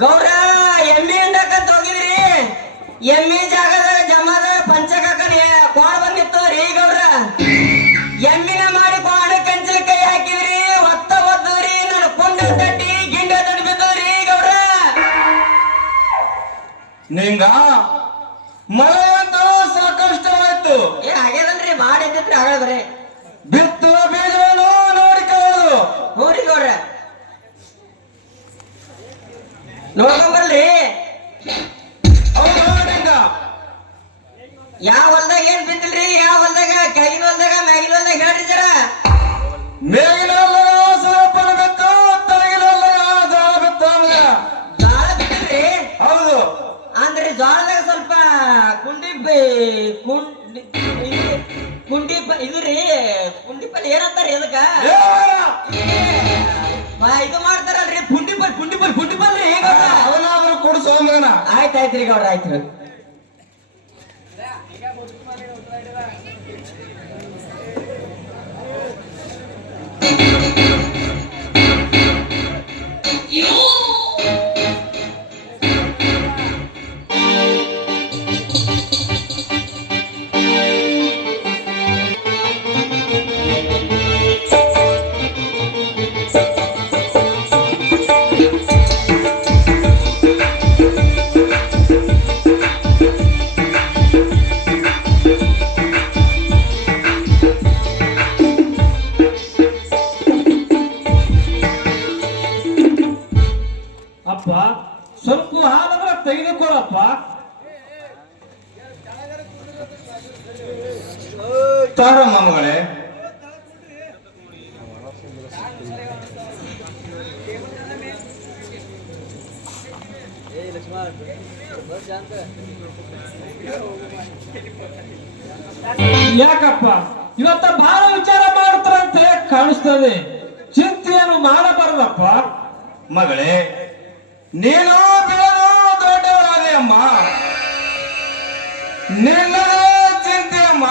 ಗೌರ ಎಮ್ಮಿ ಹಿಂಡಕಂತ ಹೋಗಿದ್ರಿ. ಎಮ್ಮಿ ಜಾಗದಾಗ ಜಮಾದ ಪಂಚಕಕ್ಕನೆ ಕೋಣ ಬಂದಿತ್ತು ರೀ ಗೌರ. ಎಮ್ಮಿನ ಮಾಡಿ ಕೋಣ ಕಂಚಲ ಕೈ ಹಾಕಿದ್ರಿ, ಒತ್ತ ಒದ್ದವ್ರಿ, ನನ್ನ ಕುಂಡ ತಟ್ಟಿ ಗಿಂಡ ತಟ್ಟಿ ಬಿದ್ದವ್ರಿ ಗೌರ. ನಿಂಗ ಮಳೆ ಅಂತೂ ಸಾಕಷ್ಟವಾಯ್ತು. ಹಾಗೇದಲ್ರಿ, ಮಾಡಿದ್ರಿ ಆಗ ಬರೇ ಬಿತ್ತು ಬೀಜವನ್ನು ನೋಡಿಕೊಳ್ಳೋದು. ಹೂರಿ ಗೌರ ನೋಡ್ಕೊಂಬರ್ರಿ. ಯಾವ ಹೊಲ್ದಾಗ ಏನ್ ಬಿತ್ತಿಲ್ರಿ, ಯಾವ ಹೊಲ್ದಾಗ ಕೆಳಗಿನ ಹೊಲ್ದಾಗ ಮ್ಯಾಗಿನ ಹೊಲ್ದಾಗ ಹೇಳ್ರಿ ಜರ. ಮೇಗಿನ ಹೊಲ್ದಾಗ ಸೊಪ್ಪನ ಬಿತ್ತು, ತಳಗಿನ ಹೊಲ್ದಾಗ ಜೋಳ ಬಿತ್ತು. ಜೋಳ ಬಿತ್ತಿಲ್ರಿ? ಹೌದು. ಅಂದ್ರೆ ಜೋಳದಾಗ ಸ್ವಲ್ಪ ಇದ್ರಿ ಕುಂಡಿಪಲ್ಲಿ ಏನಂತಾರ ಇದಕ್ಕ ಇದು ಮಾಡ್ತಾರಲ್ರಿ, ಪುಂಡಿಪಲ್ರಿ. ಅವನಾದ್ರೂ ಕೊಡಿಸೋ ಮಗನ. ಆಯ್ತಾಯ್ತ್ರಿ ಗೌಡ್ರ, ಆಯ್ತು. ಸ್ವಲ್ಪ ಹಾಲಂದ್ರೆ ತೆಗೆದುಕೊಳ್ಳಪ್ಪ. ತಾರಮ್ಮ ಮಗಳೇ. ಯಾಕಪ್ಪ ಇವತ್ತ ಬಹಳ ವಿಚಾರ ಮಾಡ್ತಾರಂತೆ ಕಾಣಿಸ್ತದೆ, ಚಿಂತೆಯನ್ನು ಮಾಡಬಾರದಪ್ಪ. ಮಗಳೇ, ನೀನು ಬೆಳೆದು ದೊಡ್ಡವರಾದೆ ಅಮ್ಮ, ನಿನ್ನದೇ ಚಿಂತೆ ಅಮ್ಮ.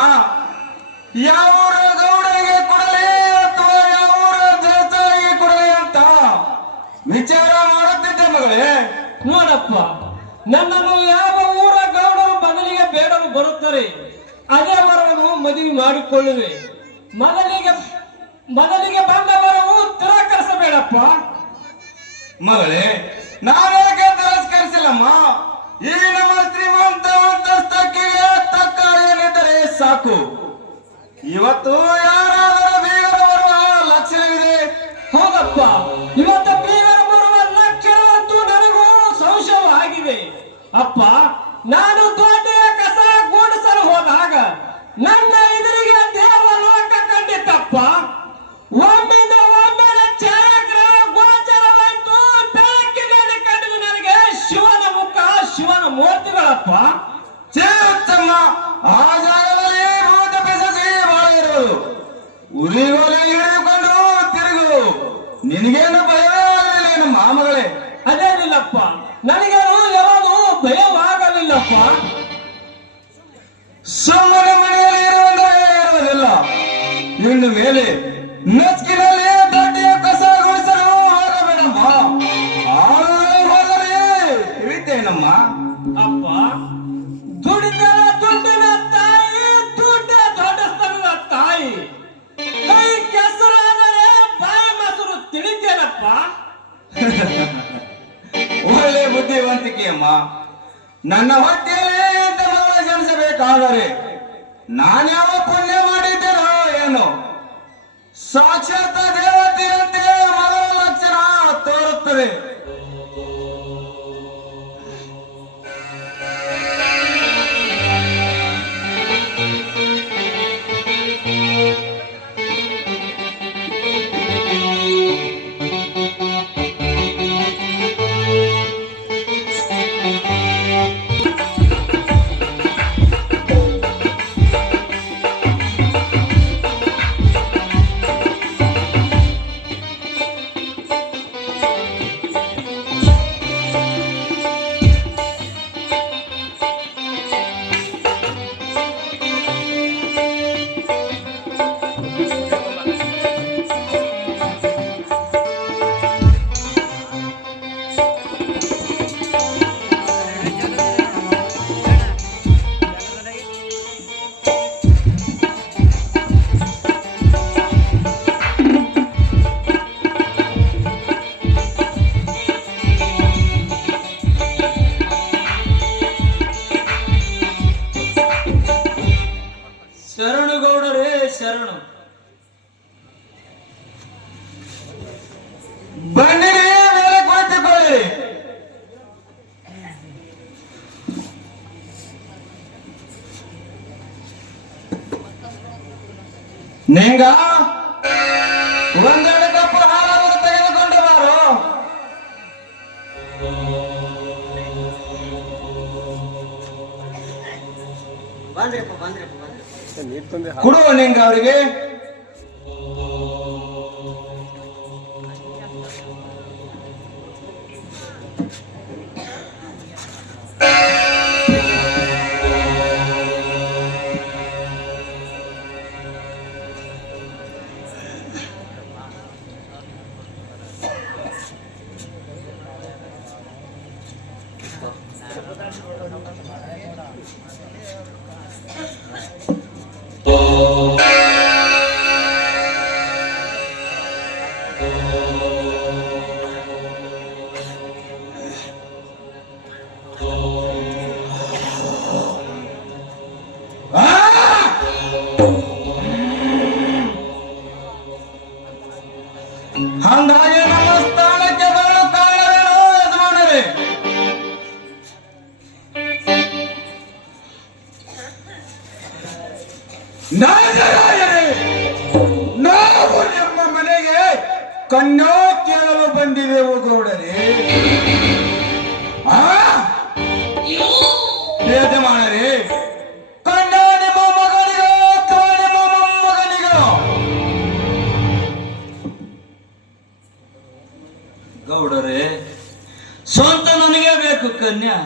ಯಾವ ಗೌಡರಿಗೆ ಕೊಡಲಿ ಅಥವಾ ಯಾವ ಜಲಸಾರಿಗೆ ಕೊಡಲಿ ಅಂತ ವಿಚಾರ ಮಾಡುತ್ತಿದ್ದೆ ಮಗಳೇ. ನೋಡಪ್ಪ, ನನ್ನನ್ನು ಯಾವ ಊರ ಗೌಡರು ಮೊದಲಿಗೆ ಬೇಡಲು ಬರುತ್ತಾರೆ ಅದೇ ವರವನ್ನು ಮದುವೆ ಮಾಡಿಕೊಳ್ಳುವೆ. ಮೊದಲಿಗೆ ಬಂದ ವರವು ತಿರಸ್ಕರಿಸಬೇಡಪ್ಪ. ಮಗಳೇ, ನಾವೇಕೆ ತಿರಸ್ಕರಿಸಿಲ್ಲಮ್ಮ. ಈ ನಮ್ಮ ಶ್ರೀಮಂತ ಅಂತಸ್ತಕ್ಕೆ ತಕ್ಕ ಏನಿದ್ದರೆ ಸಾಕು. ಇವತ್ತು ಯಾರಾದರೂ ಬೀಗರು ಬರುವ ಲಕ್ಷಣವಿದೆ. ಹೌದಪ್ಪ, ಇವತ್ತು ಬೀಗರು ಬರುವ ಲಕ್ಷಣವಂತೂ ನನಗೂ ಸಂಶಯವಾಗಿದೆ. ಅಪ್ಪ, ನಾನು ದೊಡ್ಡ ಕಸ ಗೂಡಿಸಲು ಹೋದಾಗ ನನ್ನ ಎದುರಿಗೆ ದೇವಲೋಕ ಕಂಡಿತ್ತಪ್ಪ. ಒಮ್ಮಿಂದ ಒಮ್ಮೆಲೆ ಛಾಯಾಗ್ರಹ ಗೋಚರವಾಯಿತು. ಬೆಳಕಿನಲ್ಲಿ ಕಂಡಿದ್ದು ನನಗೆ ಶಿವನ ಮುಖ, ಶಿವನ ಮೂರ್ತಿಗಳಪ್ಪ. ಚೇಚ್ಚಮ್ಮ, ಆ ಜಾಗದಲ್ಲಿ ಭೂತ ಪಿಶಾಚಿ ಬಾಳ ಇರುವುದು. ಉರಿಗೋಲೆ ಹಿಡಿದುಕೊಂಡು ತಿರುಗು. ನಿನಗೇನು ಭಯವೇ ಆಗಲಿಲ್ಲ ನಮ್ಮ ಮಗಳೇ? ಅದೇನಿಲ್ಲಪ್ಪ, ನನಗೇನು ಯಾವುದು ಭಯವಾಗಲಿಲ್ಲಪ್ಪ. ಸುಮ್ಮನೆ ಮನೆಯಲ್ಲಿ ಇರುವುದಿಲ್ಲ. ಇನ್ನು ಮೇಲೆ ನಚ್ಕಿನಲ್ಲಿ ದೊಡ್ಡ ಕಸ ಗುಡಿಸಲು ಹೋಗಬೇಡಮ್ಮ. ಹೋಗಲೇ ತಿಳಿತೇನಮ್ಮ. ಅಪ್ಪ, ದುಡಿದರ ದುಡ್ಡಿನ ತಾಯಿ, ದುಡ್ಡ ದೊಡ್ಡ ಸ್ಥಳದ ತಾಯಿ. ಕೈ ಕೆಸರಾದರೆ ಬಾಯಿ ಮೊಸರು ತಿಳಿತೇನಪ್ಪ. ಒಳ್ಳೆ ಬುದ್ಧಿವಂತಿಕೆಯಮ್ಮ. ನನ್ನ ಹೊಟ್ಟೆಯಲ್ಲಿ ಇಂಥ ಮಗಳ ಜನಿಸಬೇಕಾದರೆ ನಾನ್ಯಾವ ಪುಣ್ಯ ಮಾಡಿದ್ದೇನೋ ಏನು, ಸಾಕ್ಷಾತ್ ದೇವತೆಯಂತೆ ಮಗಳ ಲಕ್ಷಣ ತೋರುತ್ತದೆ. ಶರಣು ಗೌಡರೇ ಶರಣು. ಬನ್ನಿರಿ, ಮೇಲೆ ಕುಳಿತುಕೊಳ್ಳಿ. ನಿಂಗ ಒಂದೆರಡು ಕಪ್ ಹಾಲು ತೆಗೆದುಕೊಂಡು ಬಾರು. ಬಂದ್ರಿಪ್ಪ ಬಂದ್ರಿಪ್ಪ ಬಂದ್ರಿ. ಕೊಡುವ ನಿಂಗ ಅವರಿಗೆ. ಹಂಗಾಗಿ ನಮ್ಮ ಸ್ಥಾನಕ್ಕೆ ಬರಲು ಕಾರಣವೇನೋ ಯಜಮಾನರೇ. ನಾಯಕರಾಯರೇ, ನಾವು ನಿಮ್ಮ ಮನೆಗೆ ಕನ್ಯಾ ಕೇಳಲು ಬಂದಿದೆವು ಗೌಡರೇ. ಯಜಮಾನರೇ, ಕನ್ಯಾ ನಿಮ್ಮ ಮಗನಿಗೋ ಅಥವಾ ನಿಮ್ಮ ಮೊಮ್ಮಗನಿಗೋ? ಗೌಡರೇ, ಸ್ವಂತ ನನಗೆ ಬೇಕು ಕನ್ಯಾ.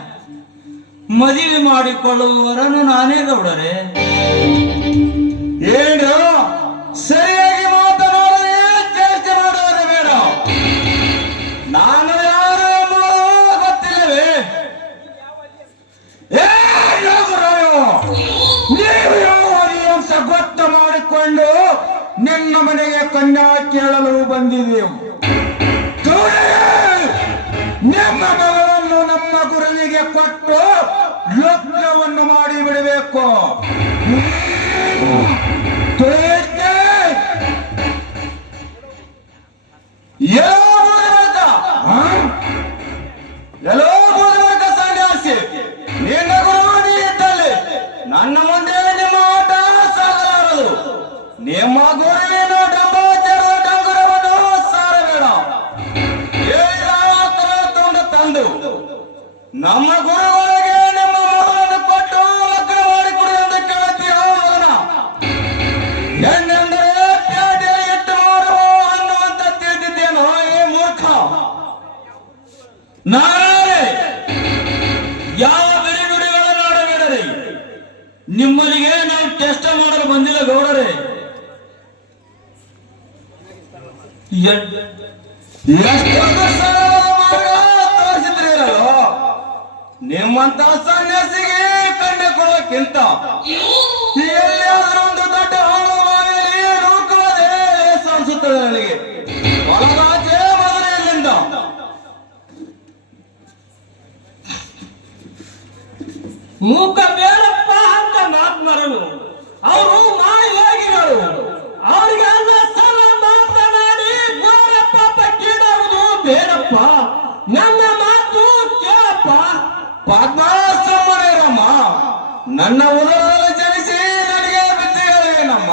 ಮದುವೆ ಮಾಡಿಕೊಳ್ಳುವವರನ್ನು ನಾನೇ ಗೌಡರೇ. ಏನು ಸರಿಯಾಗಿ ಮಾತನಾಡದೆ ಚರ್ಚೆ ಮಾಡೋದು ಬೇಡ. ನಾನು ಯಾರು ಎಂಬುದು ಗೊತ್ತಿಲ್ಲವೇ? ನೀವು ಯಾವ ಅಂಶ ಗೊತ್ತು ಮಾಡಿಕೊಂಡು ನಿನ್ನ ಮನೆಗೆ ಕನ್ಯಾ ಕೇಳಲು ಬಂದಿದೆವು. ನಿಮ್ಮ ಮಗಳನ್ನು ನಮ್ಮ ಗುರುವಿಗೆ ಕೊಟ್ಟು ಲಗ್ನವನ್ನು ಮಾಡಿ ಬಿಡಬೇಕು. ಎಲ್ಲೋ ಬುದ್ಧಿವಂತ ಸನ್ಯಾಸಿ, ನಿನ್ನ ಗುರು ನೀ ಇದ್ದಲ್ಲಿ ನನ್ನ ಮುಂದೆ ನಿಮ್ಮ ಆಟ ಸಾಗಲಾರದು. ನಿಮ್ಮ ಗುರುವಿನ ಡಂಬಾಚಾರ ಡಂಗುರವನ್ನು ಸಾರಬೇಡ. ತುಂಡು ತಂದು ನಮ್ಮ ಗುರುಗಳಿಗೆ ನಿಮ್ಮ ಮಗಳನ್ನು ಕೊಟ್ಟು ಲಗ್ನ ಮಾಡಿಕೊಡು ಎಂದು ಕೇಳುತ್ತೀರ ಮಗನ? ಹೆಣ್ಣೆಂದರೆ ಪ್ಯಾಟೆಯಲ್ಲಿ ಇಟ್ಟು ಮಾಡುವ ಅನ್ನುವಂತ ತಿಳಿದಿದ್ದೇನೋ ಈ ಮೂರ್ಖ? ನಾರೇ, ಯಾವ ಬಿಡಿಗುಡಿಗಳನ್ನು ಆಡಬೇಡರಿ. ನಿಮ್ಮಲ್ಲಿಗೆ ನಾವು ಟೆಸ್ಟ್ ಮಾಡಲು ಬಂದಿಲ್ಲ ಗೌಡರೇ. ಎಷ್ಟೊಂದು ತೋರಿಸಿದ್ರಿರಲ್ಲ, ನಿಮ್ಮಂತ ಸನ್ಯಾಸಿಗೆ ಕಣ್ಣು ಕೊಡೋಕ್ಕಿಂತ ಎಲ್ಲಿಯಾದ್ರೂ ಒಂದು ದೊಡ್ಡ ಹಾಳು ಬಾವಿಯಲ್ಲಿ ನೂಕುವುದೇ ಅನಿಸುತ್ತದೆ ನನಗೆ. ಒಳಗಾಚೆ ಮದುವೆಯಲ್ಲಿಂದ ಮೂಕ ಬೇಡಪ್ಪ ಅಂತ ಮಾತ್ಮರನು ಅವರು ಮಾಯೋಗಿಗಳು. ಅವ್ರಿಗೆಲ್ಲ ಸಲ ಮಾತನಾಡಿ ಘೋರ ಪಾಪಕ್ಕೀಡಾಗುವುದು ಬೇಡಪ್ಪ. ನನ್ನ ಮಾತು ಕೇಳಪ್ಪ. ಪದ್ಮಾಸಮ್ಮನೇರಮ್ಮ, ನನ್ನ ಉದರದಲ್ಲಿ ಜನಿಸಿ ನನಗೆ ಬುದ್ಧಿ ಹೇಳಿನಮ್ಮ.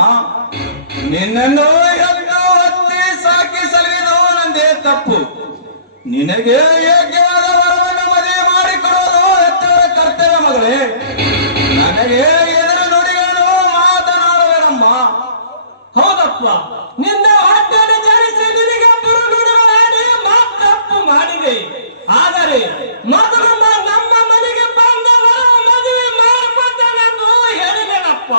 ನಿನ್ನನ್ನು ಎದ್ದು ಹತ್ತಿ ಸಾಕಿ ಸಲುವುದು ನಂದೇ ತಪ್ಪು. ನಿನಗೆ ಯೋಗ್ಯವಾದ ವರವನ್ನು ಮದುವೆ ಮಾಡಿಕೊಡುವುದು ಹೆತ್ತವರ ಕರ್ತವ್ಯ ಮಗಳೇ. ನನಗೆ ಎದುರು ನುಡಿಗಳು ಮಾತನಾಡಬೇಡಮ್ಮ. ಹೌದಪ್ಪ, ನಿನ್ನ ಹೊಟ್ಟೆಯನ್ನು ಜನಿಸಿ ನಿನಗೆ ನುಡಿಗಳಾಡಿ ಮಾತಪ್ಪು ಮಾಡಿದೆ. ಆದರೆ ಮೊದಲು ನಮ್ಮ ಮನೆಗೆ ಬಂದವರು ಮದುವೆ ಮಾಡಿಕೊಟ್ಟನೆಂದು ಹೇಳಿದೆನಪ್ಪ.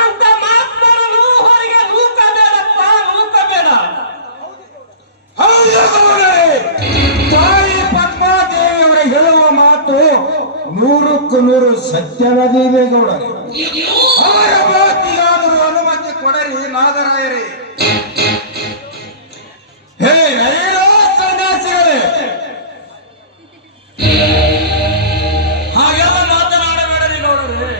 ಅಂತ ಮಾತನಾಡಲು ಹೊರಗೆ ನೂಕಬೇಡಪ್ಪ, ನೂಕಬೇಡ. ತಾಯಿ ಪದ್ಮಾದೇವಿಯವರ ಹೇಳುವ ಮಾತು 100ಕ್ಕೂ 100 ಸತ್ಯದ ದೇವೇಗೌಡರೇ. ಅವರ ಮಾತಿಗಾದರೂ ಅನುಮತಿ ಕೊಡರಿ ನಾಗರಾಯರೇ. ಹೇ ರೈಲೋ ಸನ್ಯಾಸಿಗಳೇ, ಹಾಗೆಲ್ಲ ಮಾತನಾಡಬೇಡರಿ ಗೌಡರೇ.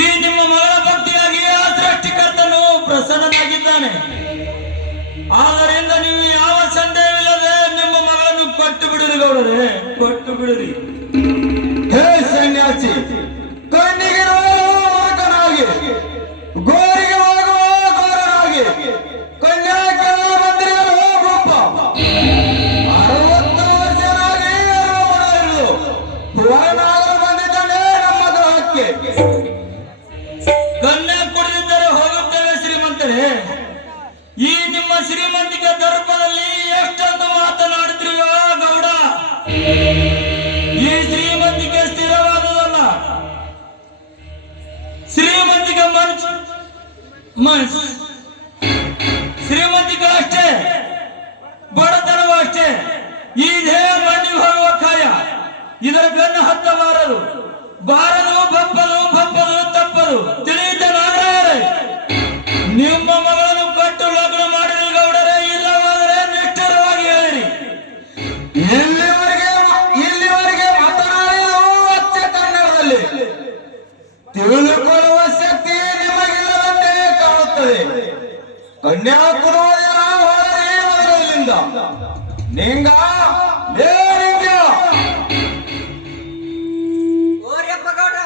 ಈ ನಿಮ್ಮ ಮಗಳ ಭಕ್ತಿಯಾಗಿ ಆ ಸೃಷ್ಟಿಕರ್ತನು ಪ್ರಸನ್ನನಾಗಿದ್ದಾನೆ. ಆದ್ದರಿಂದ ನೀವು ಯಾವ ಸಂದೇಹವಿಲ್ಲದೆ ನಿಮ್ಮ ಮಗಳನ್ನು ಕೊಟ್ಟು ಬಿಡಿರಿ ಗೌಡರೇ, ಕೊಟ್ಟು ಬಿಡಿರಿ. ಹೇ ಸನ್ಯಾಸಿ, ಕಣ್ಣಿಗೆ ಮೂರ್ಖನಾಗಿ, ಗೋರಿಗೆ ಹೋಗುವ ಗೋರನಾಗಿ, ಕನ್ಯಾಕೆ ಮಂದಿರಗಳು ರೂಪ 60 ವರ್ಷನಾಗಿ ವರನಾಗಲು ಬಂದಿದ್ದಾನೆ ನಮ್ಮ ಗ್ರಹಕ್ಕೆ. ಕನ್ಯಾ ಕೊಡದಿದ್ದರೆ ಹೋಗುತ್ತೇವೆ ಶ್ರೀಮಂತರೇ. ಈ ನಿಮ್ಮ ಶ್ರೀಮಂತಿಕೆ ದರ್ಪದಲ್ಲಿ ಎಷ್ಟೊಂದು ಮಾತನಾಡುತ್ತಿರುವ ಗೌಡ. ಈ ಶ್ರೀಮಂತಿಕೆ ಸ್ಥಿರವಾದುದಲ್ಲ. ಶ್ರೀಮಂತಿಕೆ ಮನಸ್ಸು ಶ್ರೀಮಂತಿಕೆ ಅಷ್ಟೇ, ಬಡತನವೂ ಅಷ್ಟೇ. ಈ ದೇಹ ಮಣ್ಣಿಗೆ ಹೋಗುವ ಕಾಯ, ಇದರ ಬೆನ್ನು ಹತ್ತಬಾರದು. ಬಾರದು, ಬಪ್ಪದು, ಬಪ್ಪದು, ತಪ್ಪದು. ತಿಳಿಯುತ್ತ ನಾಗರಾಯರೇ, ನಿಮ್ಮ ಮಗಳನ್ನು ಕಟ್ಟು ಲಗ್ನ ಮಾಡಿದ ಗೌಡರೇ, ಇಲ್ಲವಾದರೆ ನಿಷ್ಠುರವಾಗಿ ಹೇಳಿರಿ. ಇಲ್ಲಿವರೆಗೆ ಮಾತನಾಡಿದವು ಅಚ್ಚ ಕನ್ನಡದಲ್ಲಿ. ತಿಳಿದುಕೊಳ್ಳುವ ಶಕ್ತಿ ನಿಮಗಿಲ್ಲದಂತೆ ಕಾಣುತ್ತದೆ. ಕನ್ಯಾ ಕೊಡುವುದಿಲ್ಲ, ಹೊರಡಿ ಮೊದಲಿನಿಂದ. ನಿಂಗ ಲೇ ನಿಂಗ. ಓರಿಯಪ್ಪ ಗೌಡ್ರ.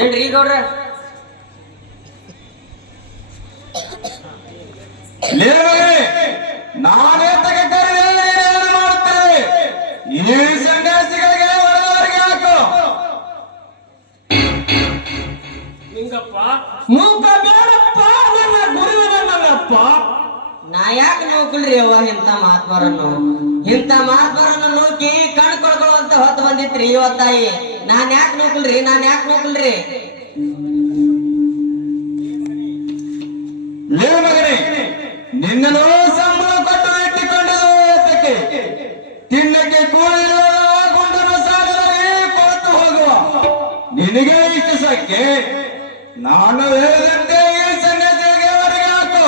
ಏನ್ರಿ ಗೌಡ್ರ? ಲೇ ಮಗನೇ, ನಾನೇ ತಗೆ ಕರೆದೆ, ನೀನೇನು ಮಾಡುತ್ತೇವೆ? ಈ ಸನ್ಯಾಸಿಗಳಿಗೆ ಹೊಡೆದವರಿಗೆ ಹಾಕು. ನಿಂಗಪ್ಪ, ಮೂಕ ಬೇಡಪ್ಪ, ನನ್ನ ಗುರುವಿನ ನನ್ನಪ್ಪ. ನಾ ಯಾಕೆ ನೋಕಲ್ರಿ ಅವ್ವ ಇಂಥ ಮಾತ್ಮರನ್ನು? ಇಂಥ ಮಾತ್ಮರನ್ನು ನೂಕಿ ಕಣ್ ಕೊಡ್ಕೊಳ್ಳುವಂತ ಹೊತ್ತು ಬಂದಿತ್ರಿ ಇವತ್ತಾಯಿ. ನಾನ್ ಯಾಕೆ ನೋಕಲ್ರಿ? ಲೇ ಮಗನೇ, ನಿನ್ನನ್ನು ಸಂಬಳ ಕೊಟ್ಟು ಇಟ್ಟುಕೊಂಡಿದ್ದು ಏತಕ್ಕೆ? ತಿನ್ನಕ್ಕೆ ಕೂಲಿಲ್ಲದ ಗುಂಡನು ಸಾಗದಲ್ಲಿ ಕೊಟ್ಟು ಹೋಗುವ ನಿನಗೆ ಇಷ್ಟು ಸಕ್ಕೆ. ನಾನು ಹೇಳಿದಂತೆ ಈ ಸನ್ಯಾಸಿಗಳಿಗೆ ಅವರಿಗೆ ಹಾಕು.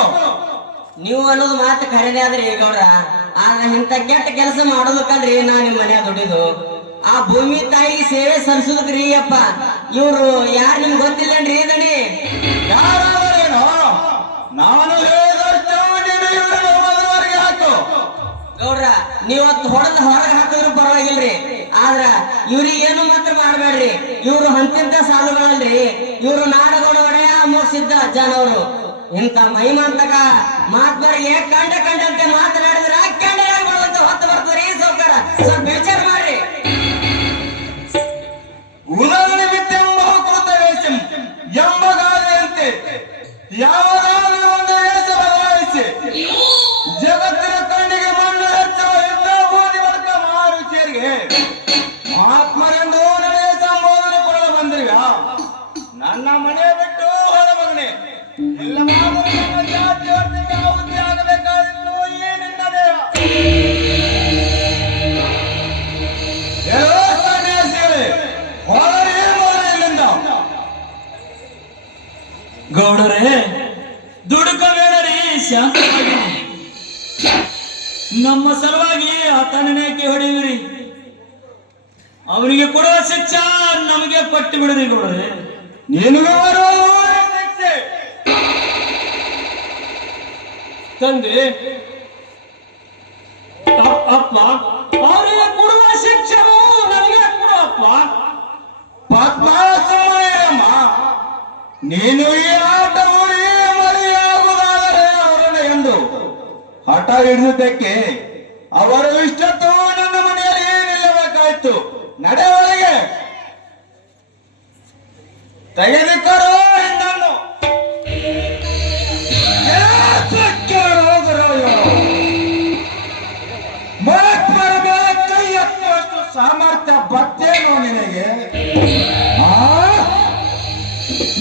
ನೀವು ಅನ್ನೋದು ಮಾತು ಖರೇನೆ ಆದ್ರಿ ಗೌಡ್ರ. ಆದ್ರೆ ಇಂಥ ಕೆಟ್ಟ ಕೆಲಸ ಮಾಡೋದಕ್ಕಲ್ರಿ ನಾ ನಿಮ್ ಮನ್ಯಾಗ ದುಡಿದು. ಆ ಭೂಮಿ ತಾಯಿ ಸೇವೆ ಸಲ್ಲಿಸುದಕ್ರಿ ಅಪ್ಪ. ಇವ್ರು ಯಾರು ನಿಮ್ಗೆ ಗೊತ್ತಿಲ್ಲೇನ್ರಿ ದಣಿ? ಯಾರಾದರೇನೋ ನಾನು ಹೇಳಿದಷ್ಟು ನೀನು ಇವರಿಗೆ ಮೊದಲವರೆಗೆ ಹಾಕು. ಗೌಡ್ರ, ನೀವತ್ತು ಹೊಡೆದ ಹೊರಗೆ ಹಾಕಿದ್ರು ಪರವಾಗಿಲ್ರಿ. ಆದ್ರ ಇವ್ರಿಗೆ ಏನು ಮಾತ್ರ ಮಾಡ್ಬೇಡ್ರಿ. ಇವ್ರು ಅಂತಿಂತ ಸಾಧುಗಳಲ್ರಿ. ಇವ್ರು ನಾಡಗೌಡ ಒಡೆಯ ಮೋಸಿದ್ದ ಅಜ್ಜನವರು. ಇಂಥ ಮಹಿಮಾಂತಕ ಮಾತ್ಮರಿಗೆ ಕಂಡಂತೆ ಮಾತನಾಡಿದ್ರೆ ಕೆಂಡರಾಗಿ ಬರುವಂತ ಹೊತ್ತು ಬರ್ತದ್ರಿ ಸೌಕರ. ಸ್ವಲ್ಪ ವಿಚಾರ ಮಾಡ್ರಿ. ಉದಾಹರಣೆ ವಿದ್ಯೆಂಬ ಕೃತ ವೇಷಂ ಎಂಬ ಗಾದೆಯಂತೆ ಯಾವುದಾದ್ರೂ ಒಂದು ವೇಷ ಬದಲಾಯಿಸಿ ಜಗತ್ತಿನ ಕಣ್ಣಿಗೆ ಮಣ್ಣು ಹೆಚ್ಚುವ ಯುದ್ಧ ಬೂದಿ ವರ್ಗ ಮಹಾರುಚಿಯರಿಗೆ ಮಹಾತ್ಮರೆಂದು ನನಗೆ ಸಂಬೋಧನೆ ಕೊಡಲು ಬಂದಿರುವ ನನ್ನ ಮನೆ ಬಿಟ್ಟು ಹೋದ ಮಗನೇ. ಇಲ್ಲವಾದರೂ ನಮ್ಮ ಜಾತಿಯೊಂದಿಗೆ ಆಹುತಿ ಆಗಬೇಕಾದಿತ್ತು ಈ ನಿನ್ನ ದೇಹ. ಎಲ್ಲೋ ಸನ್ಯಾಸಿಗಳೇ, ಹೊರಡಿ ಮೊದಲಿನಿಂದ. ಗೌಡರೇ, ದುಡುಕಬೇಡರಿ, ಶಾಂತವಾಗಿ ನಮ್ಮ ಸಲುವಾಗಿ ಆತನ ಯಾಕೆ ಹೊಡೆಯುವಿರಿ? ಅವನಿಗೆ ಕೊಡುವ ಶಿಕ್ಷೆ ನಮಗೆ ಕೊಟ್ಟು ಬಿಡದೆ ಗೌಡ್ರೆ. ನಿನಗೆ ಬರುವ ಶಿಕ್ಷೆ ತಂದೆ ಅಪ್ಪ, ಅವರಿಗೆ ಕೊಡುವ ಶಿಕ್ಷೆಯು ನನಗೆ ಕೊಡುವಪ್ಪ. ಪದ್ಮಾಸಮಯಮ್ಮ, ನೀನು ಈ ಆಟ ಮರೆಯಾಗುವುದಾದರೆ ಅವರನ್ನ ಎಂದು ಹಠ ಹಿಡಿದುದಕ್ಕೆ ಅವರು ಇಷ್ಟತ್ತು ನನ್ನ ಮನೆಯಲ್ಲಿ ನಿಲ್ಲಬೇಕಾಯ್ತು. ನಡೆ ಒಳಗೆ ತೆಗೆದುಕೊಡು ಎಂದನು. ಮಹಾತ್ಮರ ಮೇಲೆ ಕೈ ಎತ್ತುವಷ್ಟು ಸಾಮರ್ಥ್ಯ ಬರ್ತೇನೋ ನಿನಗೆ?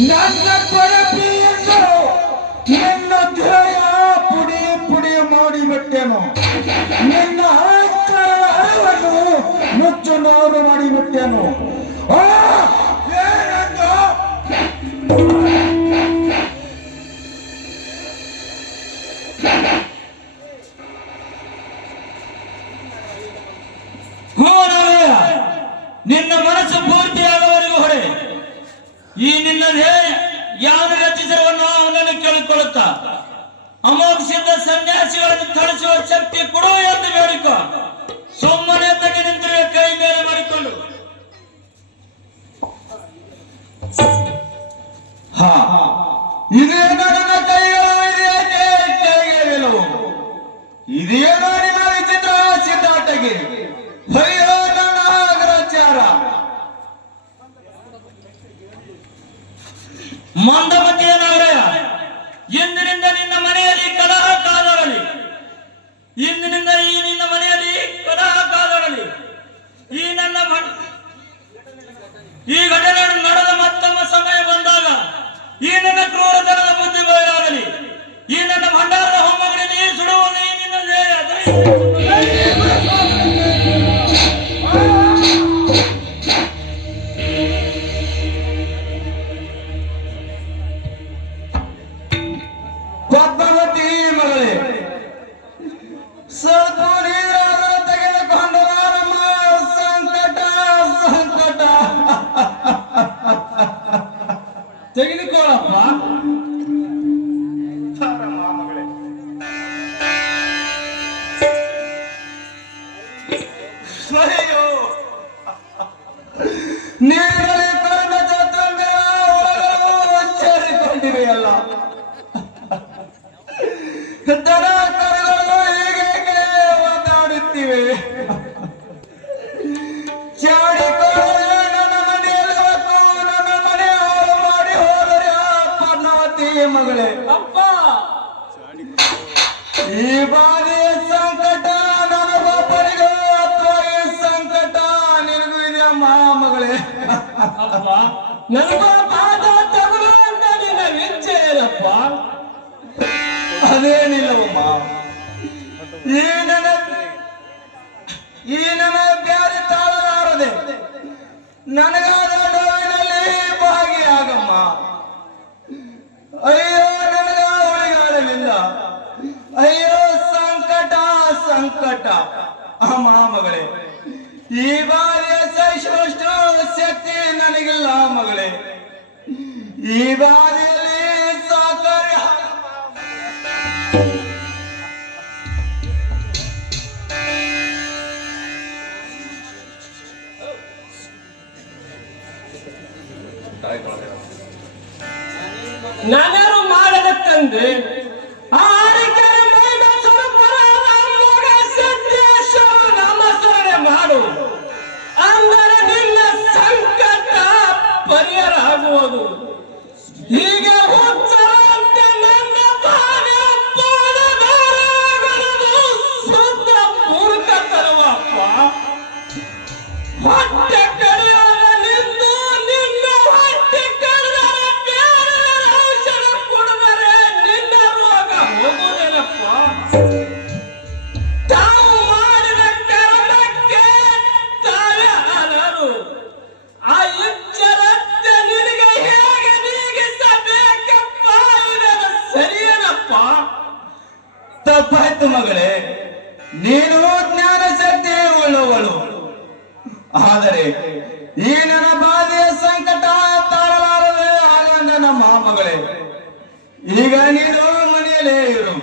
ನನ್ನ ಕೊರಪಿಯನ್ನು ನಿನ್ನ ಧ್ಯೇಯ ಪುಡಿ ಪುಡಿ ಮಾಡಿಬಿಟ್ಟೆನು. ನಿನ್ನ ಅಹಂಕಾರದ ಅರಿವನ್ನು ನುಚ್ಚು ನೋಡು ಮಾಡಿಬಿಟ್ಟೆನು. ಏನಂದು ನಿನ್ನ ಮನಸ್ಸು ಪೂರ್ತಿಯಾಗುವವರೆಗೂ ಹೊಡೆ. ಈ ನಿನ್ನ ಧ್ಯೇಯ ಯಾರು ರಚಿಸಿರುವನು ಅವನನ್ನು ಕೇಳಿಕೊಳ್ಳುತ್ತಾ ಅಮೋಘಸಿದ್ದ ಸನ್ಯಾಸಿಗಳನ್ನು ಥಳಿಸುವ ಶಕ್ತಿ ಕೊಡು ಎಂದು ಬೇಡಿಕೊ. ಸುಮ್ಮನೆ ತಗೆ ನಿಂತಿರುವ ಕೈ ಮೇಲೆ ಮಾಡಿಕೊಂಡು ಇದೇನೋ ನನ್ನ ಕೈಗಳು ಇದೆಯೋ ಇದೇನೋ ನಿನ್ನ ವಿಚಿತ್ರ ಸಿದ್ಧಾಟಗೆ ಹರಿಯೋ ನನ್ನ ಅಗ್ರಚಾರ. ಮಂದಮತಿಯ ನಾಗರಾಯ, ಇಂದಿನಿಂದ ನಿನ್ನ ಮನೆಯಲ್ಲಿ ಕಲಹ ಕಾದೊಡಲಿ. ಇಂದಿನಿಂದ ಈ ನಿನ್ನ ಮನೆಯಲ್ಲಿ ಕಲಹ ಕಾದೊಡಲಿ. ಈ ಘಟನೆ ನಡೆದ ಮತ್ತೊಮ್ಮ ಸಮಯ ಬಂದಾಗ ಈ ನನ್ನ ಕ್ರೂರತನದ ಬುದ್ಧಿ ಬಯಲಾಗಲಿ. ಈ ನನ್ನ ಭಂಡಾರದ ಹೋಮಗಳಲ್ಲಿ ಸುಡುವುದು ಈ ನಿನ್ನ ಧ್ಯೇಯ. ಪದ್ಮಾವತಿ ಮಗಳೇ, ಸ್ವಲ್ಪ ನೀರಾದರೂ ತೆಗೆದುಕೊಂಡು ಬಾರಮ್ಮ. ಸಂಕಟ ಸಂಕಟ ತೆಗೆದುಕೊಳ್ಳಪ್ಪ. ಅಯ್ಯೋ, ನೀರಲ್ಲಿ ಕರ್ಣ ಚತುರ್ಭುಜ ಸೇರಿಕೊಂಡಿವೆಯಲ್ಲ. ದನ ಕರುಗಳು ಹೀಗೆ ಒದ್ದಾಡುತ್ತಿವೆ. ಚಾಡಿಕೊಳ್ಳದೆ ನನ್ನ ಮನೆಯಲ್ಲಿ ಹೊತ್ತು ನನ್ನ ಮನೆ ಹಾಳು ಮಾಡಿ ಹೋದರೆ ಆ ಪದ್ಮಾವತಿ ಮಗಳೇ, ಅಪ್ಪ, ಈ ಬಾರಿಯ ಸಂಕಟ ನನಗೊಬ್ಬನಿಗೂ ಅಥವಾ ಈ ಸಂಕಟ ನಿನಗೂ ಇದೆ ಮಗಳೇ. ಅಪ್ಪ, ನನಗೂ ಪಾದ ತಗುಲು ಅಂತ ನಿನ್ನ ವಿಚ್ಛೆ ಏನಪ್ಪ? ಅದೇನಿಲ್ಲವಮ್ಮ, ಈ ನನ್ನ ಬ್ಯಾರಿ ತಾಳಲಾರದೆ ನನಗಾದ ನೋವಿನಲ್ಲಿ ಭಾಗಿಯಾಗಮ್ಮ. ಅಯ್ಯೋ, ನನಗ ಉಳಿಗಾಲವಿಲ್ಲ. ಅಯ್ಯೋ, ಸಂಕಟ ಸಂಕಟ. ಅಮ್ಮ ಮಗಳೇ, ಈ ಬಾರಿಯ ಸಹಿಸುವಷ್ಟು ಶಕ್ತಿ ನನಗಿಲ್ಲ ಮಗಳೇ. ಈ ಬಾರಿಯಲ್ಲಿ ಸಾಕಾರಿ ನಾನ್ಯಾರು ಮಾಡದ ತಂದೆ ಮಾಡು ಅಂದರೆ ನಿನ್ನ ಸಂಕಟ ಪರಿಹಾರ ಆಗುವುದು. ಹೀಗೆ ಹುಚ್ಚರಂತೆ ನನ್ನ ತಾನೇ ಪಾದದಾರಗಳನ್ನು ಶುದ್ಧ ಮೂರ್ಖತನವಪ್ಪ. ಹೊಟ್ಟೆ ಕಡಿಯಾಗ ನಿಂದು ನಿನ್ನ ಹೊಟ್ಟೆ ಕಡಿದರೆ ಬೇರೆ ಔಷಧ ಕುಡಿದರೆ ನಿನ್ನ ರೋಗ ಹೋಗುವುದೇನಪ್ಪ? ತಾವು ಮಾಡಿದ ಕರ್ಮಕ್ಕೆ ತಾವೇ ಅಲರು. ಆ ಇಚ್ಚರಂತೆ ನಿನಗೆ ಹೇಗೆ ನೀಗಿಸಬೇಕಪ್ಪ? ಇದನ್ನು ಸರಿಯೇನಪ್ಪ? ತಪ್ಪಾಯ್ತು ಮಗಳೇ. ನೀನು ಜ್ಞಾನ ಶಕ್ತಿ ಉಳ್ಳವಳು, ಆದರೆ ಈ ನನ್ನ ಬಾಧೆಯ ಸಂಕಟ ತಾಳಲಾರದೆ ಹಾಗಂದ ನಮ್ಮ ಮಗಳೇ, ಈಗ ನೀನು ಮನೆಯಲ್ಲೇ ಇರು.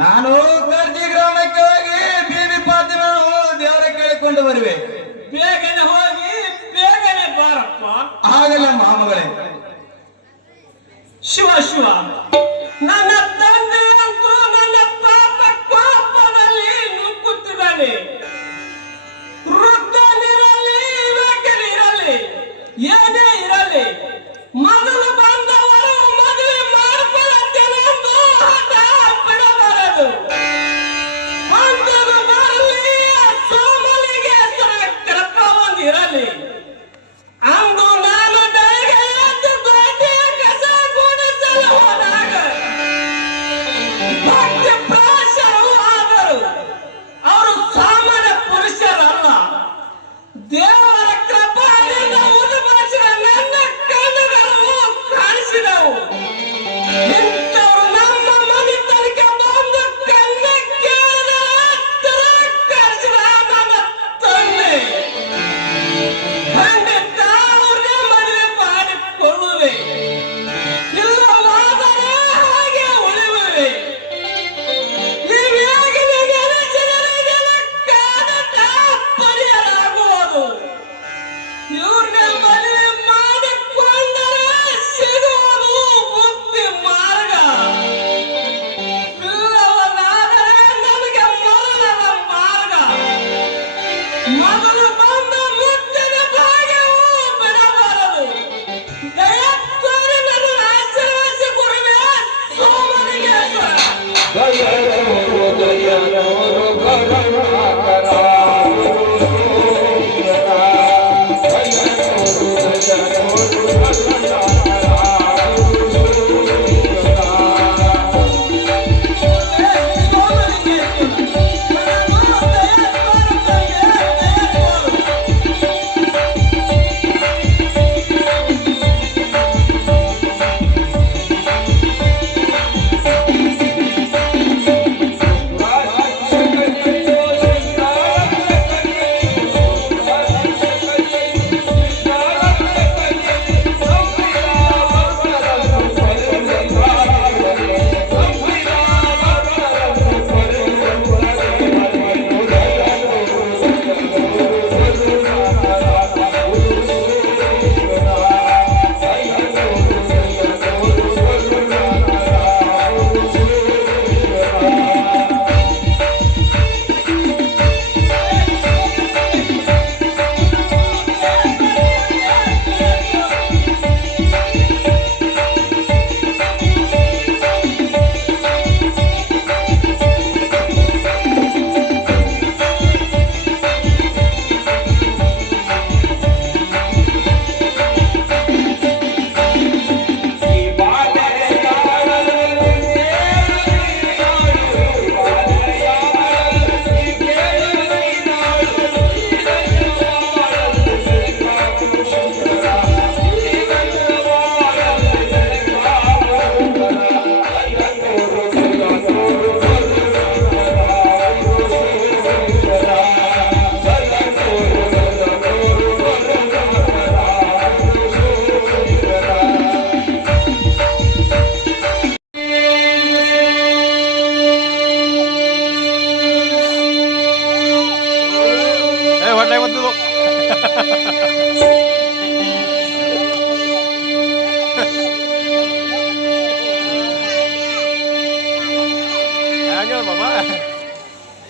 ನಾನು ಕರ್ಜಿ ಗ್ರಾಮಕ್ಕೆ ಹೋಗಿ ಬೀಬಿ ಪಾತಿಮನು ದೇವರ ಕೇಳಿಕೊಂಡು ಬರುವೆ. ಬೇಗನೆ ಹೋಗಿ ಬೇಗನೆ ಬಾರಪ್ಪ. ಆಗಲ್ಲ ಮಾಮಗಳೇ. ಶಿವ ಶಿವ, ನನ್ನ ತಂದೆ ಅಂತೂ ನನ್ನ ಪಾಪ ಕೋಪದಲ್ಲಿ ನುಗ್ಗುತ್ತಿದ್ದಾನೆ. ವೃದ್ಧನಿರಲಿ ಯುವಕನಿರಲಿ ಏನೇ ಇರಲಿ, ಮೊದಲು ಬಂದವರು ಮದುವೆ ಮಾಡಿಕೊಳ್ಳುತ್ತೇನೆಂದು ಹಠ ಬಿಡಬಾರದು. ಬಂದದು ಬರಲಿ, ಸೋಮಲಿಗೆ ಕೃಪ ಒಂದಿರಲಿ. ಅಂದು ನಾನು ಬೆಳಗ್ಗೆ ಎದ್ದು ದೊಡ್ಡಿಯ ಕಸ ಗುಡಿಸಲು ಹೋದಾಗ ಭಕ್ತಿ ಪ್ರವಾಸರು ಆದರು. ಅವರು ಸಾಮಾನ್ಯ ಪುರುಷರಲ್ಲ. ದೇವರ ಕೃಪೆಯಿಂದ ಉದುರಿಸಿದ ನನ್ನ ಕಣ್ಣುಗಳು ಕಾಣಿಸಿದವು. ಇಂಥವರು ನಮ್ಮ ಮನೆತನಕ್ಕೆ ಬಂದು ಕಣ್ಣು ಕೇಳಿದ ಕಾಣಿಸಿದ ನನ್ನ ತಂದೆ. ಖಂಡಿತ ಅವ್ರನ್ನೇ ಮದುವೆ ಮಾಡಿಕೊಳ್ಳುವೆ, ಇಲ್ಲವಾದರೆ ಹಾಗೆ ಉಳಿಯುವೆ. ನೀವೇಗಿನ ನೆನೆಸಿದರೆ ಕಾಣದ ಪರಿಹಾರವಾಗುವುದು. ಇವ್ರನ್ನೇ ಮದುವೆ ಮಾಡಿಕೊಂಡರೆ ಸಿಗುವುದು ಮುಕ್ತಿ ಮಾರ್ಗ. ಇಲ್ಲವನ್ನಾದರೆ ನಮಗೆ ಮರಣದ ಮಾರ್ಗ. ಮೊದಲು ಬಂದ ಮುತ್ತಿನ ಭಾಗ್ಯವು ಬಿಡಬಾರದು. ದಯತೋರಿ ನನ್ನನ್ನು ಆಶೀರ್ವದಿಸಿ ಗುರುವೇ ಸೋಮಲಿಂಗೇಶ್ವರ.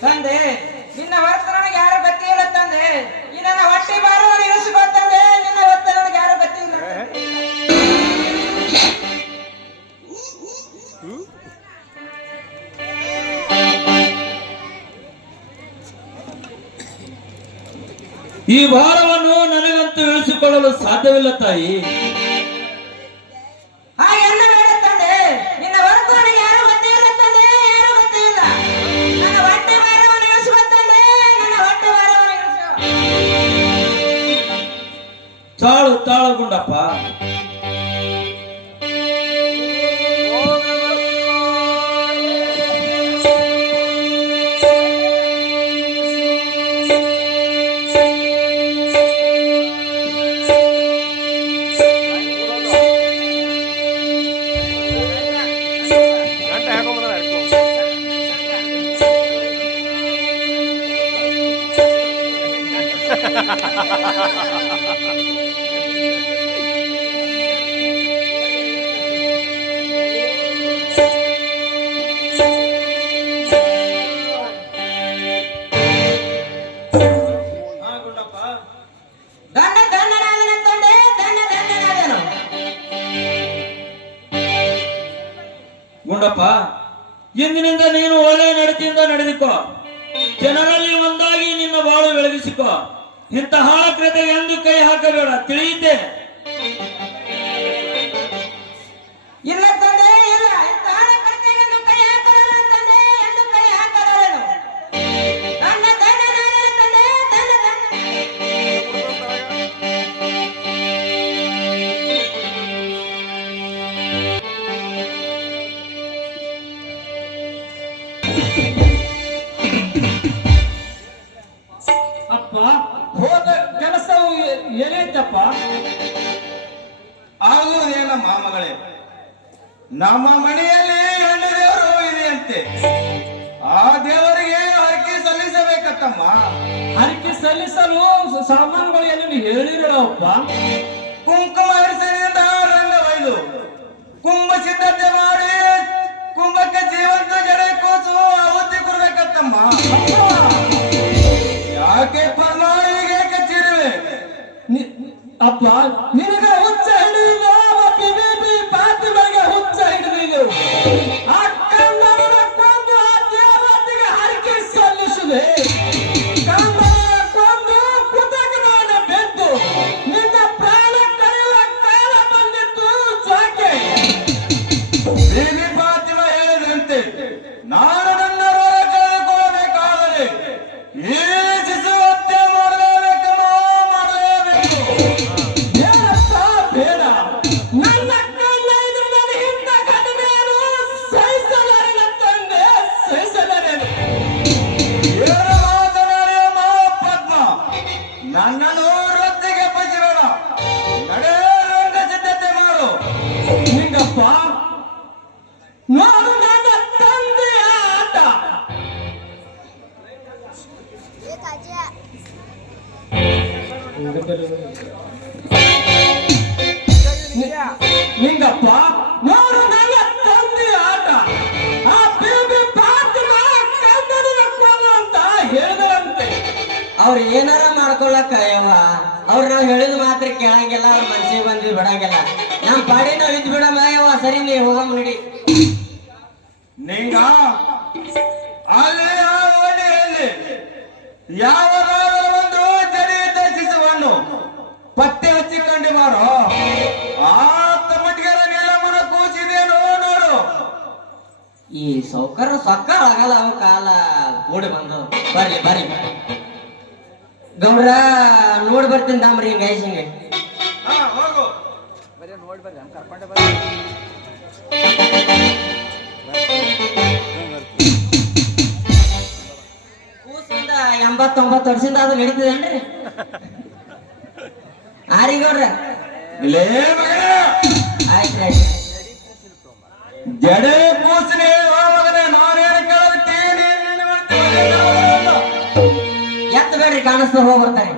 ತಂದೆ, ನಿನ್ನ ಹೊರತು ನನಗೆ ಯಾರು ಗತಿ ಇಲ್ಲ ತಂದೆ. ಈ ನನ್ನ ಹೊಟ್ಟೆ ಬಾರವನ್ನು ಇಳಿಸಿಕೊಟ್ಟಂದೆ. ನಿನ್ನ ಹೊತ್ತು ನನಗೆ ಯಾರು ಗತಿ ಇಲ್ಲ. ಈ ಭಾರವನ್ನು ನನಗಂತೂ ಇಳಿಸಿಕೊಳ್ಳಲು ಸಾಧ್ಯವಿಲ್ಲ ತಾಯಿ. ಹಾಗೆಲ್ಲ ಬೇಡ ತಂದೆ. ನಿನ್ನ ಹೊರತು ನನಗೆ ಯಾರು ಗತಿ ಇಲ್ಲ ತಂದೆ, ಯಾರು ಗತಿ ಇಲ್ಲ. ನನ್ನ ಹೊಟ್ಟೆ ಭಾರವನ್ನು ಇಳಿಸಿಕೊಟ್ಟಂದೆ. ನನ್ನ ಹೊಟ್ಟೆ ಭಾರವನ್ನು ಇಳಿಸು. ತಾಳು ತಾಳು ಗುಂಡಪ್ಪ. ಹಾ ಗುಂಡಪ್ಪ. ದಂಡ ದಂಡನಾದನ ತಂದೆ ದಂಡ ದಂಡನಾದನು. ಗುಂಡಪ್ಪ, ಇಂದಿನಿಂದ ನೀನು ಒಳ್ಳೆಯ ನಡತೆಯಿಂದ ನಡೆದುಕೋ. ಜನರಲ್ಲಿ ಒಂದಾಗಿ ನಿನ್ನ ಬಾಳು ಬೆಳಗಿಸಿಕೋ. ಇಂತಹ ಕೃತ್ಯಕ್ಕೆ ಎಂದು ಕೈ ಹಾಕಬೇಡ, ತಿಳಿಯುತ್ತೆ? ಇಲ್ಲ ತಂದೆ ಇಲ್ಲ. ಇಂತಹ ಕೃತ್ಯಗಳನ್ನು ಕೈ ಹಾಕಲಾರನು ತಂದೆ, ಎಂದು ಕೈ ಹಾಕಲಾರನು. ದಂಡ ದಂಡನಾದನ ತಂದೆ ದಂಡ ದಂಡ. ಅಪ್ಪ, ಹೋದ ಕೆಲಸವು ಏನೈತಪ್ಪ? ಆಗುವುದೇನಮ್ಮ ಮಗಳೇ, ನಮ್ಮ ಮನೆಯಲ್ಲಿ ಹೆಣ್ಣು ದೇವರು ಇದೆಯಂತೆ. ಆ ದೇವರಿಗೆ ಹರಕೆ ಸಲ್ಲಿಸಬೇಕತ್ತಮ್ಮ. ಹರಕೆ ಸಲ್ಲಿಸಲು ಸಾಮಾನುಗಳು ಏನು ಹೇಳಿರಪ್ಪ? ಕುಂಕುಮ ಹರಿಸಿನಿಂದ ರಂಗ ಒಯ್ದು ಕುಂಭ ಸಿದ್ಧತೆ ಮಾಡಿ ಕುಂಭಕ್ಕೆ ಜೀವಂತ ಜಡೆ ಕೂಸು ಆಹುತಿ ಕೊಡ್ಬೇಕತ್ತಮ್ಮ. ಯಾಕೆ ಪದ್ಮ ಹೀಗೆ ಕಚ್ಚಿರುವೆ? ಅಪ್ಪ, ನಿನಗ ಹುಚ್ಚ ಹಿಡಿದಿಲ್ಲ, ಪಾತಿಗಳಿಗೆ ಹುಚ್ಚ ಹಿಡಿದಿದ್ದು. ಆ ಕಂದನ ಕೊಂದು ಆ ದೇವತೆಗೆ ಹರಕೆ ಸಲ್ಲಿಸಿದೆ. ಕಂದನ ಕೊಂದು ಕೃತಜ್ಞನ ಬೆದ್ದು ನಿನ್ನ ಪ್ರಾಣ ಕರೆಯುವ ಕಾಲ ಬಂದಿತ್ತು. ಸಾಕೆ ಬೀದಿ ಫಾತಿಮ ಹೇಳಿದಂತೆ ನಾನು ನನ್ನ ರೋಗ ಕಳೆದುಕೊಳ್ಳಬೇಕಾದರೆ ಈ ಶಿಶು ಹತ್ಯೆ ಮಾಡಲೇಬೇಕಮ್ಮ, ಮಾಡಲೇಬೇಕು. ಬೇಡಪ್ಪ, ಬೇಡ. ನನ್ನ ಕಣ್ಣ ಎದುರಿನಲ್ಲಿ ಇಂಥ ಘಟನೆಯನ್ನು ಸಹಿಸಲಾರೆನ ತಂದೆ, ಸಹಿಸಲಾರೆನು. ಏನು ಮಾತನಾಡಿಯಮ್ಮ ಪದ್ಮ? ನನ್ನನ್ನು ವೃತ್ತಿಗೆ ಬಚ್ಚಿಬೇಡ. ನಡೆ ರಂಗ ಸಿದ್ಧತೆ ಮಾಡು. ನಿಂಗಪ್ಪ, ನೋಡು ನನ್ನ ತಂದೆಯ ಆಟ. ನಿಂಗಪ್ಪ, ನೋಡು ನನ್ನ ತಂದೆಯ ಆಟ. ಆ ಬೇಬಿ ಪಾತಿಮ ಕಂದನಿನ ಕೊಂದ ಅಂತ ಹೇಳಿದರಂತೆ. ಅವ್ರು ಏನಾರ ಮಾಡ್ಕೊಳಕ್ಕ ಯವ್ವ, ಅವ್ರು ನಾವ್ ಹೇಳಿದ ಮಾತ್ರ ಕೇಳಂಗಿಲ್ಲ, ಅವ್ರ ಮನ್ಸಿಗೆ ಬಂದಿದ್ ಬಿಡಂಗಿಲ್ಲ. ನಮ್ ಪಾಡಿ ನಾವ್ ಇದ್ ಬಿಡಮ್ಮ ಯವ್ವ. ಸರಿ, ನೀ ಹೋಗಮ್ ನಡಿ. ನಿಂಗ ಅಲ್ಲಿ ಆ ಓಣಿಯಲ್ಲಿ ಯಾವ ಒಂದು ಜಡಿ ಶಿಶುವನ್ನು ಪತ್ತೆ ಹಚ್ಚಿಕೊಂಡು ಮಾರೋ. ಆ ತಮ್ಮಟಿಗೆರ ನೀಲಮ್ಮನ ಕೂಸಿದೇನೋ ನೋಡು. ಈ ಸೌಕರ್ಯ ಸೊಕ್ಕ ಆಗಲ್ಲ ಅವ ಕಾಲ ಕೂಡಿ ಬಂದು. ಬರ್ಲಿ ಬರ್ಲಿ ಗೌಡ್ರ, ನೋಡಿ ಬರ್ತೀನಿ ತಾಮ್ರಿ ಹಿಂಗ ಹಿಂಗೆ. ಹೋಗು. ಕೂಸಿಂದ 89 ವರ್ಷದಿಂದ ಅದು ನಡೀತದೇನ್ರಿ? ಆರಿ ಗೌಡ್ರ, ಇಲ್ಲೇ ಮಗನ ಆಯ್ತು ಆಯ್ತು. ಜಡೆ ಕೂಸಿನೇ ಮಗನೇ, ನಾನೇನು ಕೇಳೋದಕ್ಕೆ ನೀನೇನು ಮಾಡ್ತೀವಿ? ಎತ್ತ ಬೇಡ್ರಿ, ಕಾಣಿಸ್ತಾ ಹೋಗಿ ಬರ್ತಾರೆ.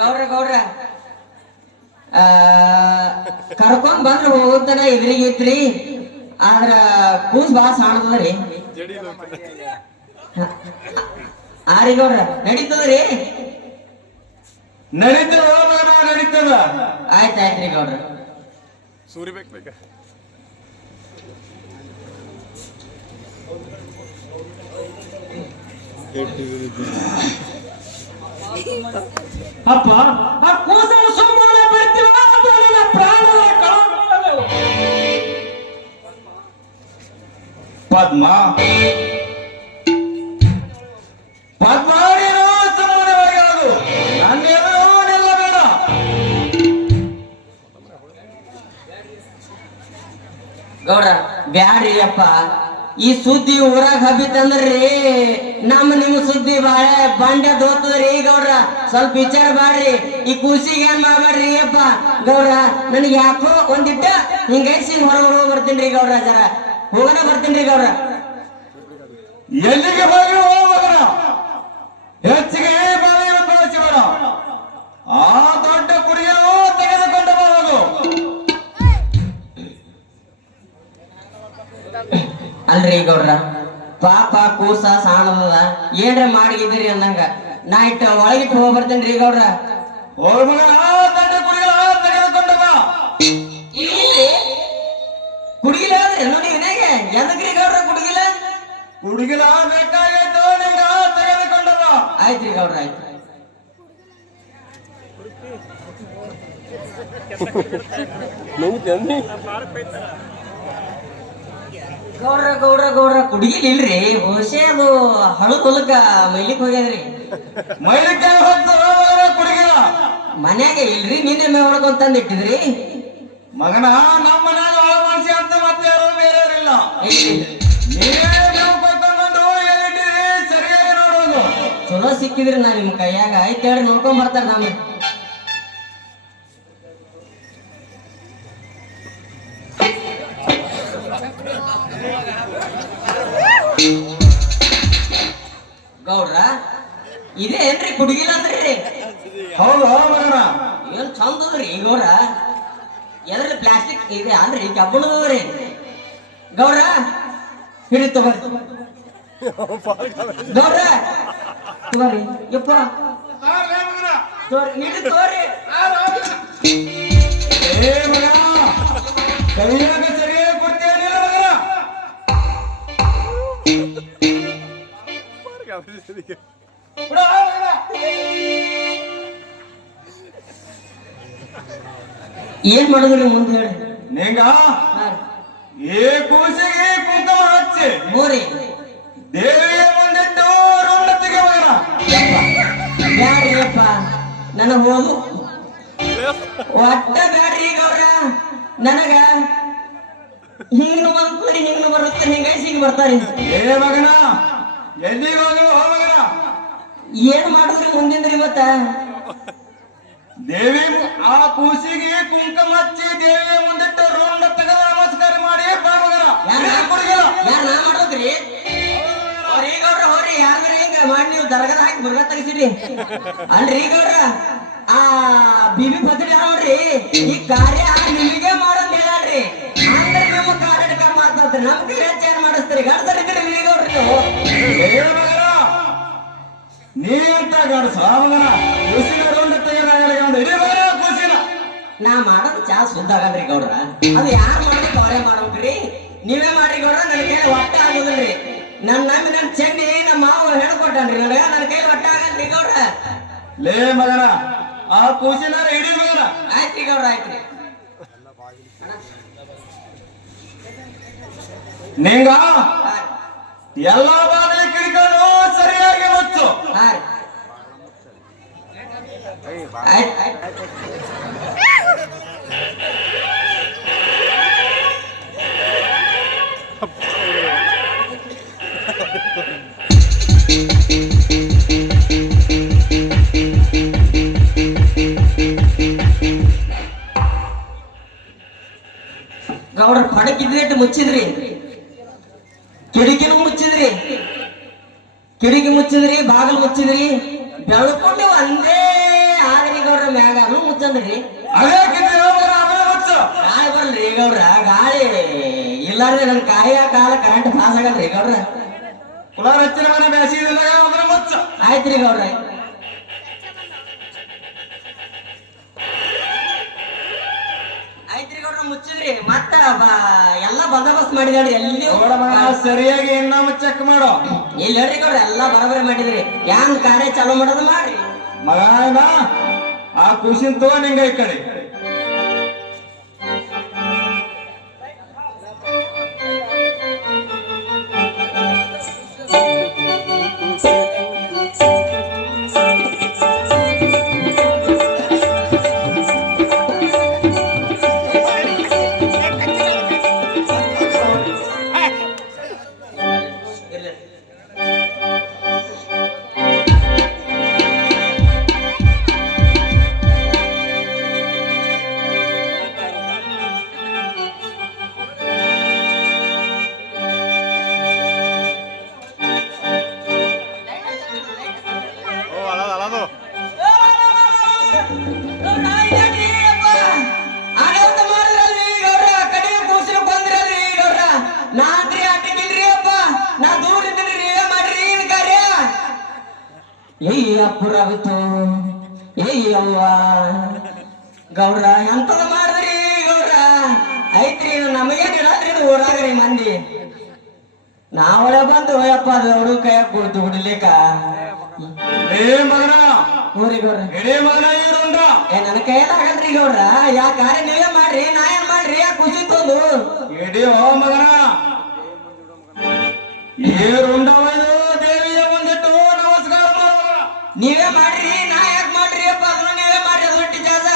ಗೌಡ್ರ ಗೌಡ್ರ, ಕರ್ಕೊಂಡ್ ಬಂದ್ರ ಹೋಗ್ತಾನ ಎದುರಿಗಿತ್ರಿ. ಆದ್ರ ಕೂಸ್ ಬಾಳ ಸಾಣದರಿ. ಆರಿ ಗೌಡ್ರ, ನಡೀತದ್ರಿ? ನಡೀತದ ನಡೀತದ. ಆಯ್ತಾಯ್ತ್ರಿ ಗೌಡ್ರ. ಸೂರಿ ಬೇಕ ಅಪ್ಪ, ಆ ಕೂಸನ್ನು ಸುಮ್ಮನೆ ಬಿಡ್ತೀವ ಅಥವಾ ನನ್ನ ಪ್ರಾಣದ ಕಳವಳವು? ಪದ್ಮ ಪದ್ಮ, ನೀನು ಸುಮ್ಮನೆ ಹೋಗೋದು. ನನ್ನೆಲ್ಲರೂ ನಿಲ್ಲಬೇಡ. ಗೌಡ್ರ ಬ್ಯಾಡ್ರಿ ಅಪ್ಪ, ಈ ಸುದ್ದಿ ಊರಾಗ ಹಬ್ಬಿತ್ತಂದ್ರಿ ನಿಮ್ಮ ಸುದ್ದಿ ಬಾಳೆ ಬಂಡೆ ದೋತದ್ರಿ ಗೌಡ್ರ. ಸ್ವಲ್ಪ ವಿಚಾರ ಮಾಡ್ರಿ, ಈ ಕೂಸಿಗೆ ಏನ್ ಮಾಡ್ಬೇಡ್ರಿ ಅಪ್ಪ ಗೌಡ್ರ. ನನಗೆ ಯಾಕೋ ಒಂದಿಟ್ಟ ಹಿಂಗೈಸಿ ಹೊರಗೆ ಬರ್ತೀನಿ ಗೌಡ್ರ. ಜರ ಹೋಗೋಣ ಬರ್ತೀನಿ ಗೌಡ್ರ. ಎಲ್ಲಿಗೆ ಹೋಗಿ ಹೋಗೋಣ, ಹೆಚ್ಚಿಗೆ ಬಾವಿಯನ್ನು ಕಳಿಸಿಬೇಡ. ಆ ದೊಡ್ಡ ಕುಡಿಯಲು ತೆಗೆದುಕೊಂಡು ಹೋಗು. ಅಲ್ರಿ ಗೌಡ್ರ, ಪಾಪ ಕೂಸ ಸಾಣದ ಏನ್ರ ಮಾಡಿಗಿದ್ರಿ ಅಂದಂಗ ನಾ ಇಟ್ಟ ಒಳಗಿಟ್ಟು ಹೋಗಿ ಬರ್ತೇನ್ರಿ ಗೌಡ್ರ. ಹೋಗ ಮಗನ, ಆ ದೊಡ್ಡ ಕುಡಿಯಲು ತೆಗೆದುಕೊಂಡು ಬಾ. ಕುಡುಗಿಲ್ಲ ಅದ್ರಿ ನೋಡಿ ವಿನಾಗೆ ಎದಕ್ರಿ ಗೌಡ್ರ ಕುಡುಗಿಲ್ಲ? ಕುಡುಗಿಲ ಬೇಕಾಗಿತ್ತು, ನಿಂಗ ತೆಗೆದುಕೊಂಡು ಬಾ. ಆಯ್ತ್ರಿ ಗೌಡ್ರ, ಆಯ್ತು. ಗೌಡ್ರ ಗೌಡ್ರ ಗೌಡ್ರ ಕುಡುಗಿಲ್ ಇಲ್ರಿ, ಬಹುಶಃ ಅದು ಹಳದ್ ಹೊಲಕ್ಕ ಮೈಲಿಕ್ ಹೋಗ್ಯದ್ರಿ. ಮೈಲಿಕ್ಕೆ ಹೋಗ್ತಾರ ಕುಡುಗಿಲ ಮನ್ಯಾಗ ಇಲ್ರಿ, ನಿನ್ನೆ ಮೇ ಹೊಡ್ಕೊಂಡ್ ಇಟ್ಟಿದ್ರಿ ಮಗನ. ನಮ್ಮ ಮನ್ಯಾಗ ಒಳ ಮನುಷ್ಯ ಅಂತ ಮತ್ತೆ ಯಾರು ಬೇರೆಯವರಿಲ್ಲ. ಐತ್ರಿ. ನೀವೇ ನೀವು ಕರ್ಕೊಂಡು ಎಲ್ಲಿಟ್ಟಿರಿ ಸರಿಯಾಗಿ ನೋಡೋದು. ಚಲೋ ಸಿಕ್ಕಿದ್ರಿ ನಾ ನಿಮ್ ಕೈಯಾಗ. ಆಯ್ತು ಹೇಳಿ ನೋಡ್ಕೊಂಡ್ ಬರ್ತಾರ ನಾನು. ಗೌಡ್ರ ಇದೇ ಏನ್ರಿ ಕುಡುಗಿಲ್ಲ ಅಂದ್ರಿ? ಹೌದು ಮಗನ. ಏನ್ ಚಂದ ಅದ್ರಿ ಗೌಡ್ರ. ಎದ್ರಲ್ಲಿ ಪ್ಲಾಸ್ಟಿಕ್ ಇದೆ ಅಂದ್ರಿ, ಕಬ್ಬಣದವ್ರಿ ಗೌಡ್ರ. ಹಿಡಿ ತಗೋರಿ ಗೌಡ್ರ, ತಗೋರಿ ಯಪ್ಪ, ಹಿಡಿ ತಗೋರಿ. ಏ ಮಗನ, ಕೈಯಾಗ ಸರಿಯಾಗಿ ಕೊಡ್ತೀಯಲ್ಲ ಮಗನ. ಬಿಡು ಆ ಮಗನ. ಏನ್ ಮಾಡಿದ್ರಿ ಮುಂದೆ ಹೇಳಿ. ನಿಂಗ ಏ ಕೂಸಿಗೆ ಕುಂಕುಮ ಹಚ್ಚಿ ಹೋರಿ ದೇವಿಯ ಮುಂದಿಟ್ಟು ರುಂಡತಿಗೆ ಮಗನ. ಬ್ಯಾಡ್ರಿ ಅಪ್ಪ, ನನಗ ಹೋದು ಒಟ್ಟ ಬ್ಯಾಡ್ರಿ ಗೌಡ್ರ. ನನಗ ಹಿಂಗ್ನು ಬಂದ್ರಿ, ಹಿಂಗ್ನು ಬರುತ್ತೆ, ಹಿಂಗೈಸಿಗೆ ಬರ್ತಾರಿ. ಏ ಮಗನ, ಎಲ್ಲಿಗೆ ಹೋಗಿ ಹೋ ಮಗನ. ಏನ್ ಮಾಡಿದ್ರಿ ಮುಂದಿಂದ್ರಿ ಮತ್ತ? ದೇವಿ ಆ ಕೂಸಿಗೆ ಕುಂಕುಮ ಹಚ್ಚಿ ದೇವಿಯ ಮುಂದಿಟ್ಟು ರುಂಡ ತೆಗೆದು ನಮಸ್ಕಾರ ಮಾಡಿ ಬಾ ಮಗನ. ಯಾರ್ ನಾ ಮಾಡೋದ್ರಿ? ಹೋರಿ ಗೌಡ್ರ, ಹೋರಿ ಯಾರ್ದ್ರಿ ಹಿಂಗ ಮಾಡಿ ನೀವು ದರ್ಗದ ಹಾಕಿ ಬುರ್ಗ ತೆಗಿಸಿರಿ ಅಲ್ರಿ ಗೌಡ್ರ. ಆ ಬಿಬಿ ಪತ್ರಿ ನೋಡ್ರಿ, ಈ ಕಾರ್ಯ ನಿಮಗೆ ಮಾಡೋದ್ ಹೇಳ್ರಿ. ಅಂದ್ರೆ ನಿಮ್ಮ ಕಾರ್ಯಕ ಮಾತಾಡ್ತೀರಿ, ನಮ್ ಕೈ ಏನ್ ಮಾಡಿಸ್ತೀರಿ? ಗಡ್ಸರಿದ್ರಿ ಬಿಬಿ ಗೌಡ್ರಿ ನೀವು. ಏ ಮಗನ, ನೀ ಅಂತ ಗಡ್ಸ ಮಗನ. ಕೂಸಿನ ರುಂಡ ತೆಗೆದ ಇಡೀ ಮಗನ ಕೂಸಿನ. ನಾ ಮಾಡೋದು ಚಾ ಸುದ್ದ ಆಗಲ್ರಿ ಗೌಡ್ರ. ಅದು ಯಾರು ಮಾಡೋದು ಅವರೇ ಮಾಡ್ಬೇಕ್ರಿ. ನೀವೇ ಮಾಡ್ರಿ ಗೌಡ್ರ, ನನ್ನ ಕೈ ಒಟ್ಟ ಆಗೋದಿಲ್ರಿ. ನಂಬಿ ನನ್ ಚಂಡಿ ನಮ್ಮ ಮಾವ ಹೇಳ್ಕೊಟ್ಟನ್ರಿ ನನಗ, ನನ್ನ ಕೈ ಒಟ್ಟ ಆಗಲ್ರಿ ಗೌಡ್ರ. ಲೇ ಮಗನ, ಆ ಕೂಸಿನ ಇಡೀ ಮಗನ. ಆಯ್ತ್ರಿ ಗೌಡ್ರ, ಆಯ್ತ್ರಿ. ನಿಂಗ ಎಲ್ಲಾ ಬಾಗಿಲು ಕಿಡ್ಕೊಂಡು ಸರಿಯಾಗಿ ಮುಚ್ಚು. ಹಾ ರೀ. ಆಯ್ತ್. ಗೌಡ್ರ ಪಡಕಿದ್ದಿಟ್ಟು ಮುಚ್ಚಿದ್ರಿ, ಕಿಡಿಕಿನೂ ಮುಚ್ಚಿದ್ರಿ, ಕಿಡಿಕಿ ಮುಚ್ಚಿದ್ರಿ, ಬಾಗಿಲು ಮುಚ್ಚಿದ್ರಿ, ಬೆಳ್ಕೊಂಡು ಒಂದೇ ಆದ್ರಿ ಗೌಡ್ರ. ಮ್ಯಾಗ ಮುಚ್ಚಂದ್ರಿ. ಅದೇ ಮುಚ್ಚು. ಗಾಳಿ ಬರ್ಲ್ರಿ ಗೌಡ್ರ, ಗಾಳಿ ಇಲ್ಲಾರ್ದೆ ನನ್ ಕಾಯ ಕಾಲ ಕರೆಂಟ್ ಪಾಸ್ ಆಗಲ್ರಿ ಗೌಡ್ರ. ಕುಲಾರ ಹಚ್ಚಿನ ಮನೆ ಬೇಸಿದಿಲ್ಲ ಅಂದ್ರೆ ಮುಚ್ಚು. ಆಯ್ತ್ರಿ ಗೌಡ್ರ. ಆಯ್ತ್ರಿ ಗೌಡ್ರ, ಮುಚ್ಚಿದ್ರಿ. ಮತ್ತ ಎಲ್ಲಾ ಬಂದೋಬಸ್ತ್ ಮಾಡಿದ್ರಿ. ಎಲ್ಲಿ ಸರಿಯಾಗಿ ಇನ್ನೊಮ್ಮೆ ಚೆಕ್ ಮಾಡು. ಇಲ್ಲಿ ಹೇಳ್ರಿ ಗೌಡ್ರ, ಎಲ್ಲಾ ಬರೋಬರಿ ಮಾಡಿದ್ರಿ. ಹೆಂಗ್ ಕಾರ್ಯ ಚಾಲೂ ಮಾಡೋದು ಮಾಡ್ರಿ. ಮಗ ಆ ಖುಷಿನ್ ತಗೋ ನಿಂಗ ಈ ಕಡೆ. ಅಪ್ಪುರಾವಿತು ಅವ್ವ ಗೌಡ್ರ ಎಂತದ ಮಾಡಿದ್ರಿ ಗೌಡ್ರ ಐತ್ರಿ ನಮಗೇನ್ ಇಡತ್ರಿ ಊರಾಗ್ರಿ ಮಂದಿ ನಾವಳೆ ಬಂದು ಯಪ್ಪ ದೌಡು ಕೈಯಾಗ ಕೊಡ್ತು ಬಿಡ್ಲಿಕ್ಕ ಏ ಮಗನ ಊರಿ ಗೌಡ್ರ ಎಡೇ ಮಗನ ಇರುಂಡ ನನ್ನ ಕೈಯಾಗಲ್ರಿ ಗೌಡ್ರ ಯಾಕಾರೆ ನೀವೇ ಮಾಡ್ರಿ ನಾ ಏನ್ ಮಾಡ್ರಿ ಯಾಕೆ ಖುಷಿ ತಂದು ಎಡೇ ಹೋ ಮಗನ ಏರುಂಡ ಒಯ್ದು ದೇವಿಯ ಮುಂದಿಟ್ಟು ನಮಸ್ಕಾರ ಮಾಡ ನೀವೇ ಮಾಡ್ರಿ ನಾ ಯಾಕೆ ಮಾಡ್ರಿ ಅಪ್ಪ ಅದನ್ನ ನೀವೇ ಮಾಡ್ರಿ ಅದು ಹೊಟ್ಟಿ ಜಾಗ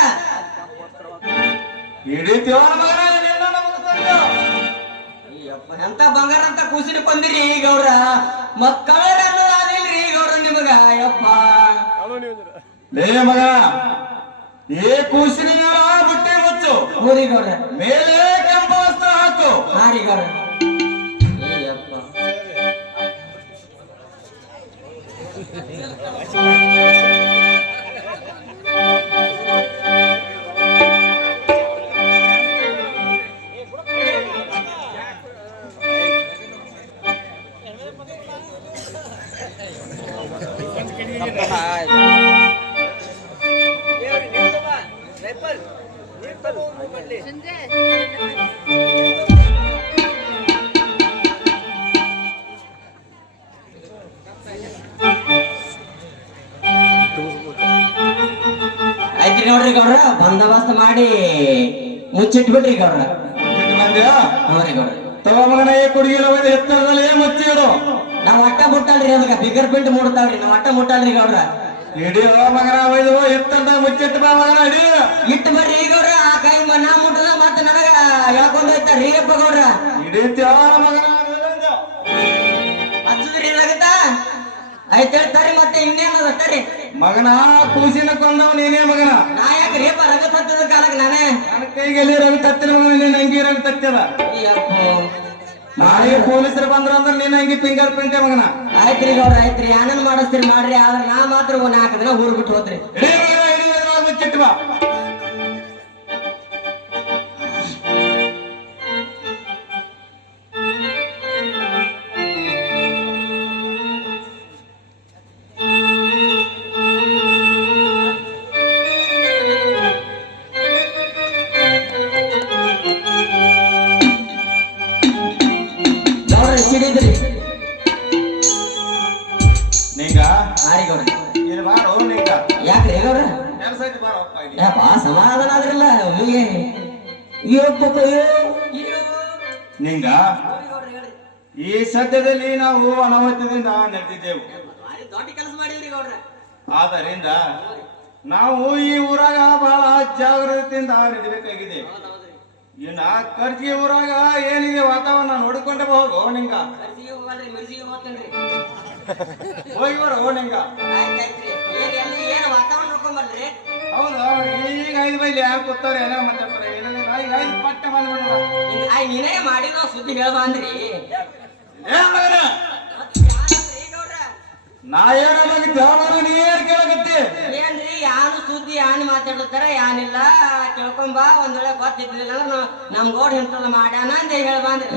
ಹಿಡಿತೀವ ಮಗನ ನಿನ್ನ ನಮಸ್ಕಾರ ಎಂತ ಬಂಗಾರ ಅಂತ ಕೂಸಿನ ಕೊಂದಿರಿ ಗೌಡ್ರ ಮಕ್ಕಳ ಅನ್ನೋದಾದಿಲ್ರಿ ಗೌಡ್ರ ನಿಮಗ ಯಪ್ಪ ಲೇ ಮಗ ಏ ಕೂಸಿನ ಬುಟ್ಟೆ ಮುಚ್ಚು ಊರಿ ಗೌಡ್ರ ಮೇಲೆ ಕೆಂಪು ವಸ್ತ್ರ ಹಾಕು ಹಾರಿ ಗೌಡ್ರ ಯಪ್ಪ ಆಯ್ತ್ರಿ ನೋಡ್ರಿ ಗೌಡ್ರ ಬಂದೋಬಸ್ತ್ ಮಾಡಿ ಮುಚ್ಚಿಟ್ಬಿಡ್ರಿ ಗೌಡ್ರ ಮಂದ್ಯ ಹೌರಿ ಗೌಡ್ರ ತವ ಮಗನ ಏ ಕುಡಿಗಿಲ್ಲ ಒಯ್ದು ಎತ್ತರದಲ್ಲಿ ಮುಚ್ಚಿ ಇಡು ನಾವ್ ಒಟ್ಟ ಮುಟ್ಟಲ್ರಿ ಅದಕ್ಕ ಬಿಗರ್ ಪಿಂಟ್ ಮೂಡ್ತಾವ್ರಿ ನಾವ್ ಒಟ್ಟ ಮುಟ್ಟಲ್ರಿ ಗೌಡ್ರ ಇಡೀ ಮಗನ ಒಯ್ದು ಎತ್ತರದ ಮುಚ್ಚಿಟ್ಟು ಬಾ ಮಗನ ಇಡೀ ಇಟ್ಟು ಬರ್ರಿ ಗೌಡ್ರ ಆ ಕೈ ನಾ ಮುಟ್ಟದ ಮತ್ತ ನನಗ ಹೇಳ್ಕೊಂಡ್ ಹೋಯ್ತಾರ್ರಿ ಅಪ್ಪ ಗೌಡ್ರ ಹಿಡಿತೀವ ಮಗನ ಹಚ್ಚದ್ರಿ ಏನಾಗತ್ತ ಆಯ್ತು ಹೇಳ್ತಾರಿ ಮತ್ತೆ ಇನ್ನೇನದ ತರಿ ಮಗನ ಕೂಸಿನ ಕೊಂದವ ನೀನೇ ಮಗನ ನಾ ಯಾಕ್ರಿ ಅಪ್ಪ ರಗ ತತ್ತದ ಕಾಲಕ್ಕೆ ನಾನೇ ನನ್ನ ಕೈಗೆ ಎಲ್ಲಿ ರವಿ ತತ್ತಿನ ಮಗನ ನಿನ್ನ ಅಂಗಿ ರವಿ ತತ್ತದ ನಾಳೆ ಪೊಲೀಸರು ಬಂದ್ರ ಅಂದ್ರೆ ನಿನ್ನ ಅಂಗಿ ಫಿಂಗರ್ ಪ್ರಿಂಟೇ ಮಗನ ಆಯ್ತ್ರಿ ಗೌಡ್ರ ಆಯ್ತ್ರಿ ಏನನ್ ಮಾಡಿಸ್ತೀರಿ ಮಾಡ್ರಿ ಆದ್ರೆ ನಾ ಮಾತ್ರ 4 ದಿನ ಊರ್ ಬಿಟ್ಟು ಹೋದ್ರಿ ಇಡೀ ಮಗನ ಇಡೀ ಮುಚ್ಚಿಟ್ಟು ಬಾ ಸಿಡಿದ್ರಿ ನೀಗ ಹಾರಿ ಗೌಡ್ರ ಇಲ್ಲಿ ಬಾರೋ ನೀಗ ಯಾಕ್ರಿ ಗೌಡ್ರ ಕೆಲಸ ಐತಿ ಬಾರಪ್ಪ ಇಲ್ಲಿ ಯಪ್ಪ ಸಮಾಧಾನ ಆದ್ರಲ್ಲ ಅಯ್ಯೋ ನಿಂಗ ಈ ಸದ್ಯದಲ್ಲಿ ನಾವು ಅನಾಹುತದಿಂದ ನಡೆದಿದ್ದೆವು ದೊಡ್ಡ ಕೆಲಸ ಮಾಡಿದ್ರಿ ಗೌಡ್ರ ಆದ್ದರಿಂದ ನಾವು ಈ ಊರಾಗ ಬಹಳ ಜಾಗೃತಿಯಿಂದ ನಡಿಬೇಕಾಗಿದೆ ಇನ್ನ ಕರ್ಜಿ ಊರಾಗ ಏನಿದೆ ವಾತಾವರಣ ನೋಡಿಕೊಂಡೆ ಹೋಗು ನಿಂಗ ಹೋಗಿ ಬರೋ ನಿಂಗ ವಾತಾವರಣ ನೋಡ್ಕೊಂಬರ್ರಿ ಹೌದು ಈಗ 5 ಬೈಲಿ ಯಾರು ಕೂತಾರ ಏನೋ ಮತ್ತೆ ಈಗ 5 ಪಟ್ಟ ಬಂದ್ಬಿಡ ನೀನೇ ಮಾಡಿದ ಸುದ್ದಿ ಹೇಳ್ಬಂದ್ರಿ ನಾ ಏನಾಗಿದ್ದೆ ನೀ ಏನ್ ಕೇಳಕತ್ತಿ ಏನ್ರಿ ಯಾನು ಸುದ್ದಿ ಯಾನು ಮಾತಾಡ್ತಾರ ಯಾನಿಲ್ಲ ಕೇಳ್ಕೊಂಬ ಒಂದ್ ವೇಳೆ ಗೊತ್ತಿದ್ದಿಲ್ಲ ನಮ್ ಗೋಡ್ ಇಂಥದ್ದು ಮಾಡ್ಯಾನ ಅಂತ ಹೇಳ್ಬಂದ್ರಿ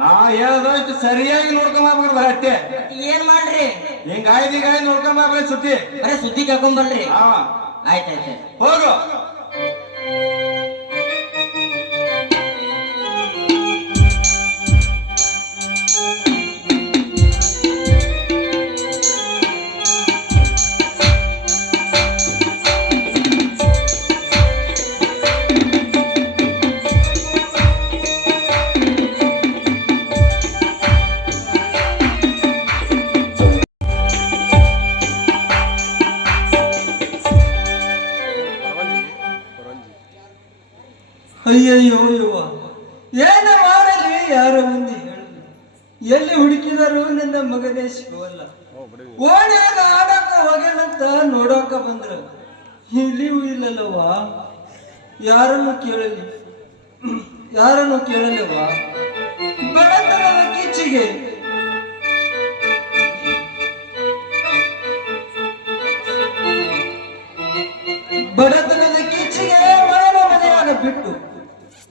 ನಾ ಹೇಳದಷ್ಟು ಸರಿಯಾಗಿ ನೋಡ್ಕೊಂಬ ಅಷ್ಟೇ ಏನ್ ಮಾಡ್ರಿ ಹಿಂಗಾಯ್ದು ಈಗ ನೋಡ್ಕೊಂಬ ಸುದ್ದಿ ಬರೀ ಸುದ್ದಿ ಕೇಳ್ಕೊಂಬರ್ರಿ ಹಾ ಆಯ್ತಾಯ್ತು ಹೋಗು ಅಯ್ಯಯ್ಯೋ ಯುವ ಏನ ಮಾಡಲಿ ಯಾರ ಮುಂದೆ ಹೇಳಲಿ ಎಲ್ಲಿ ಹುಡುಕಿದರೂ ನನ್ನ ಮಗನೇ ಸಿಗುವಲ್ಲ ಓಣ್ಯಾಗ ಆಡಕ ಹೋಗ್ಯಾನಂತ ನೋಡಾಕ ಬಂದ್ರ ಇಲ್ಲಿಯೂ ಇಲ್ಲಲ್ಲವ್ವ ಯಾರನ್ನು ಕೇಳಲಿವ ಬಡತನದ ಕಿಚ್ಚಿಗೆ ಬಡತನದ ಕಿಚ್ಚಿಗೆ ಮನೆಯಾಗ ಬಿಟ್ಟು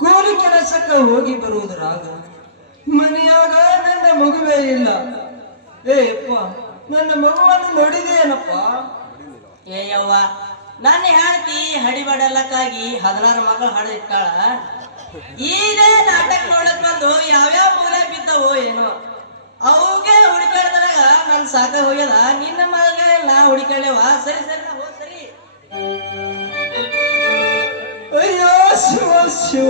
ಕೂಲಿ ಕೆಲಸಕ್ಕೆ ಹೋಗಿ ಬರುವುದರಾಗ ಮನೆಯಾಗ ನನ್ನ ಮಗುವೇ ಇಲ್ಲ ಏ ಅಪ್ಪ ನನ್ನ ಮಗುವನ್ನು ನೋಡಿದೆಯೇನಪ್ಪ? ಏ ಯವ್ವ, ನನ್ನ ಹೆಂಡತಿ ಹಡಿಬಡಲಕ್ಕಾಗಿ 16 ಮಕ್ಕಳು ಹಡಿದಿಟ್ಟಾಳ. ಇದೇ ನಾಟಕ ನೋಡಕ್ ಬಂದು ಯಾವ್ಯಾವ ಮೂಲೆ ಬಿದ್ದವೋ ಏನೋ ಅವಗೆ ಹುಡುಕಾಡ್ದಾಗ ನನ್ ಸಾಕ ಹೋಗ್ಯದ. ನಿನ್ನ ಮಗ ಎಲ್ಲ ಹುಡುಕಾಡ್ಯವ. ಸರಿ ಸರಿ ನಾ ಹೋಗ್ ಸರಿ. ಅಯ್ಯೋ ಶಿವ ಶಿವ,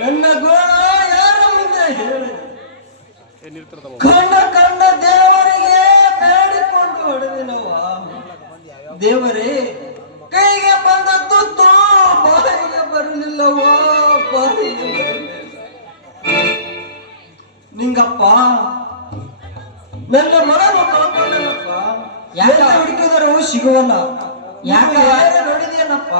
ನನ್ನ ಗೋಳ ಯಾರ ಮುಂದೆ ಹೇಳಿ? ಕಂಡ ದೇವರಿಗೆ ಬೇಡಿಕೊಂಡು ಹೊಡೆದಿನವ. ದೇವರೇ, ಕೈಗೆ ಬಂದ ತುತ್ತು ಬಾಯಿಗೆ ಬರಲಿಲ್ಲವೋ, ಬಾಯಿಗೆ ಬರಲಿಲ್ಲ. ನಿಂಗಪ್ಪ, ನನ್ನ ಮಗನು ಕಳ್ಕೊಂಡನಪ್ಪ. ಯಾಕ? ಹುಡುಕಿದರೂ ಸಿಗುವಲ್ಲ. ಯಾಕ? ನೋಡಿದೇನಪ್ಪ?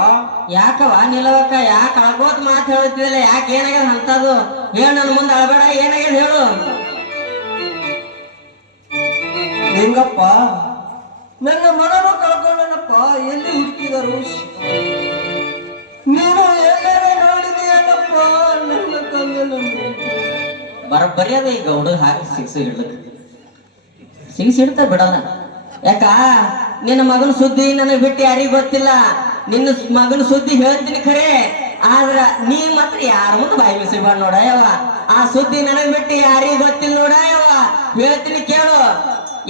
ಯಾಕವ ನಿಲ್ಲವಕ್ಕ? ಯಾಕೆ ಅಳ್ಕೋತ್ ಮಾತು ಹೇಳ್ತಿದ್ದಿಲ್ಲ? ಯಾಕೆ ಏನಾಗ್ಯದ ಅಂತದು? ಹೇಳು, ನನ್ನ ಮುಂದೆ ಅಳಬೇಡ. ಏನಾಗ್ಯದ ಹೇಳು. ನಿಂಗಪ್ಪ, ನನ್ನ ಮಗನು ಕಳ್ಕೊಂಡನಪ್ಪ. ಎಲ್ಲಿ ಹುಡುಕಿದರು? ನೀನು ಎಲ್ಲರೂ ನೋಡಿದೆಯಲ್ಲಪ್ಪ ನನ್ನ ಕಣ್ಣನ್ನು. ಬರೋಬ್ಬರಿ ಅದ ಈಗ ಹುಡುಗ ಹಾಕಿ ಸಿಗಿಸಿ ಇಡ್ತಾ ಬಿಡಲ್ಲ. ಯಾಕ ನಿನ್ನ ಮಗನ ಸುದ್ದಿ ನನಗೆ ಬಿಟ್ಟು ಯಾರಿಗೂ ಗೊತ್ತಿಲ್ಲ. ನಿನ್ನ ಮಗನ ಸುದ್ದಿ ಹೇಳ್ತೀನಿ ಖರೆ, ಆದ್ರ ನೀ ಮಾತ್ರ ಯಾರ ಮುಂದೆ ಬಾಯಿ ಬಿಸಿಬಾರ್ದು ನೋಡ ಯವ್ವ. ಆ ಸುದ್ದಿ ನನಗೆ ಬಿಟ್ಟು ಯಾರಿಗೂ ಗೊತ್ತಿಲ್ಲ ನೋಡ ಯವ್ವ. ಹೇಳ್ತೀನಿ ಕೇಳು,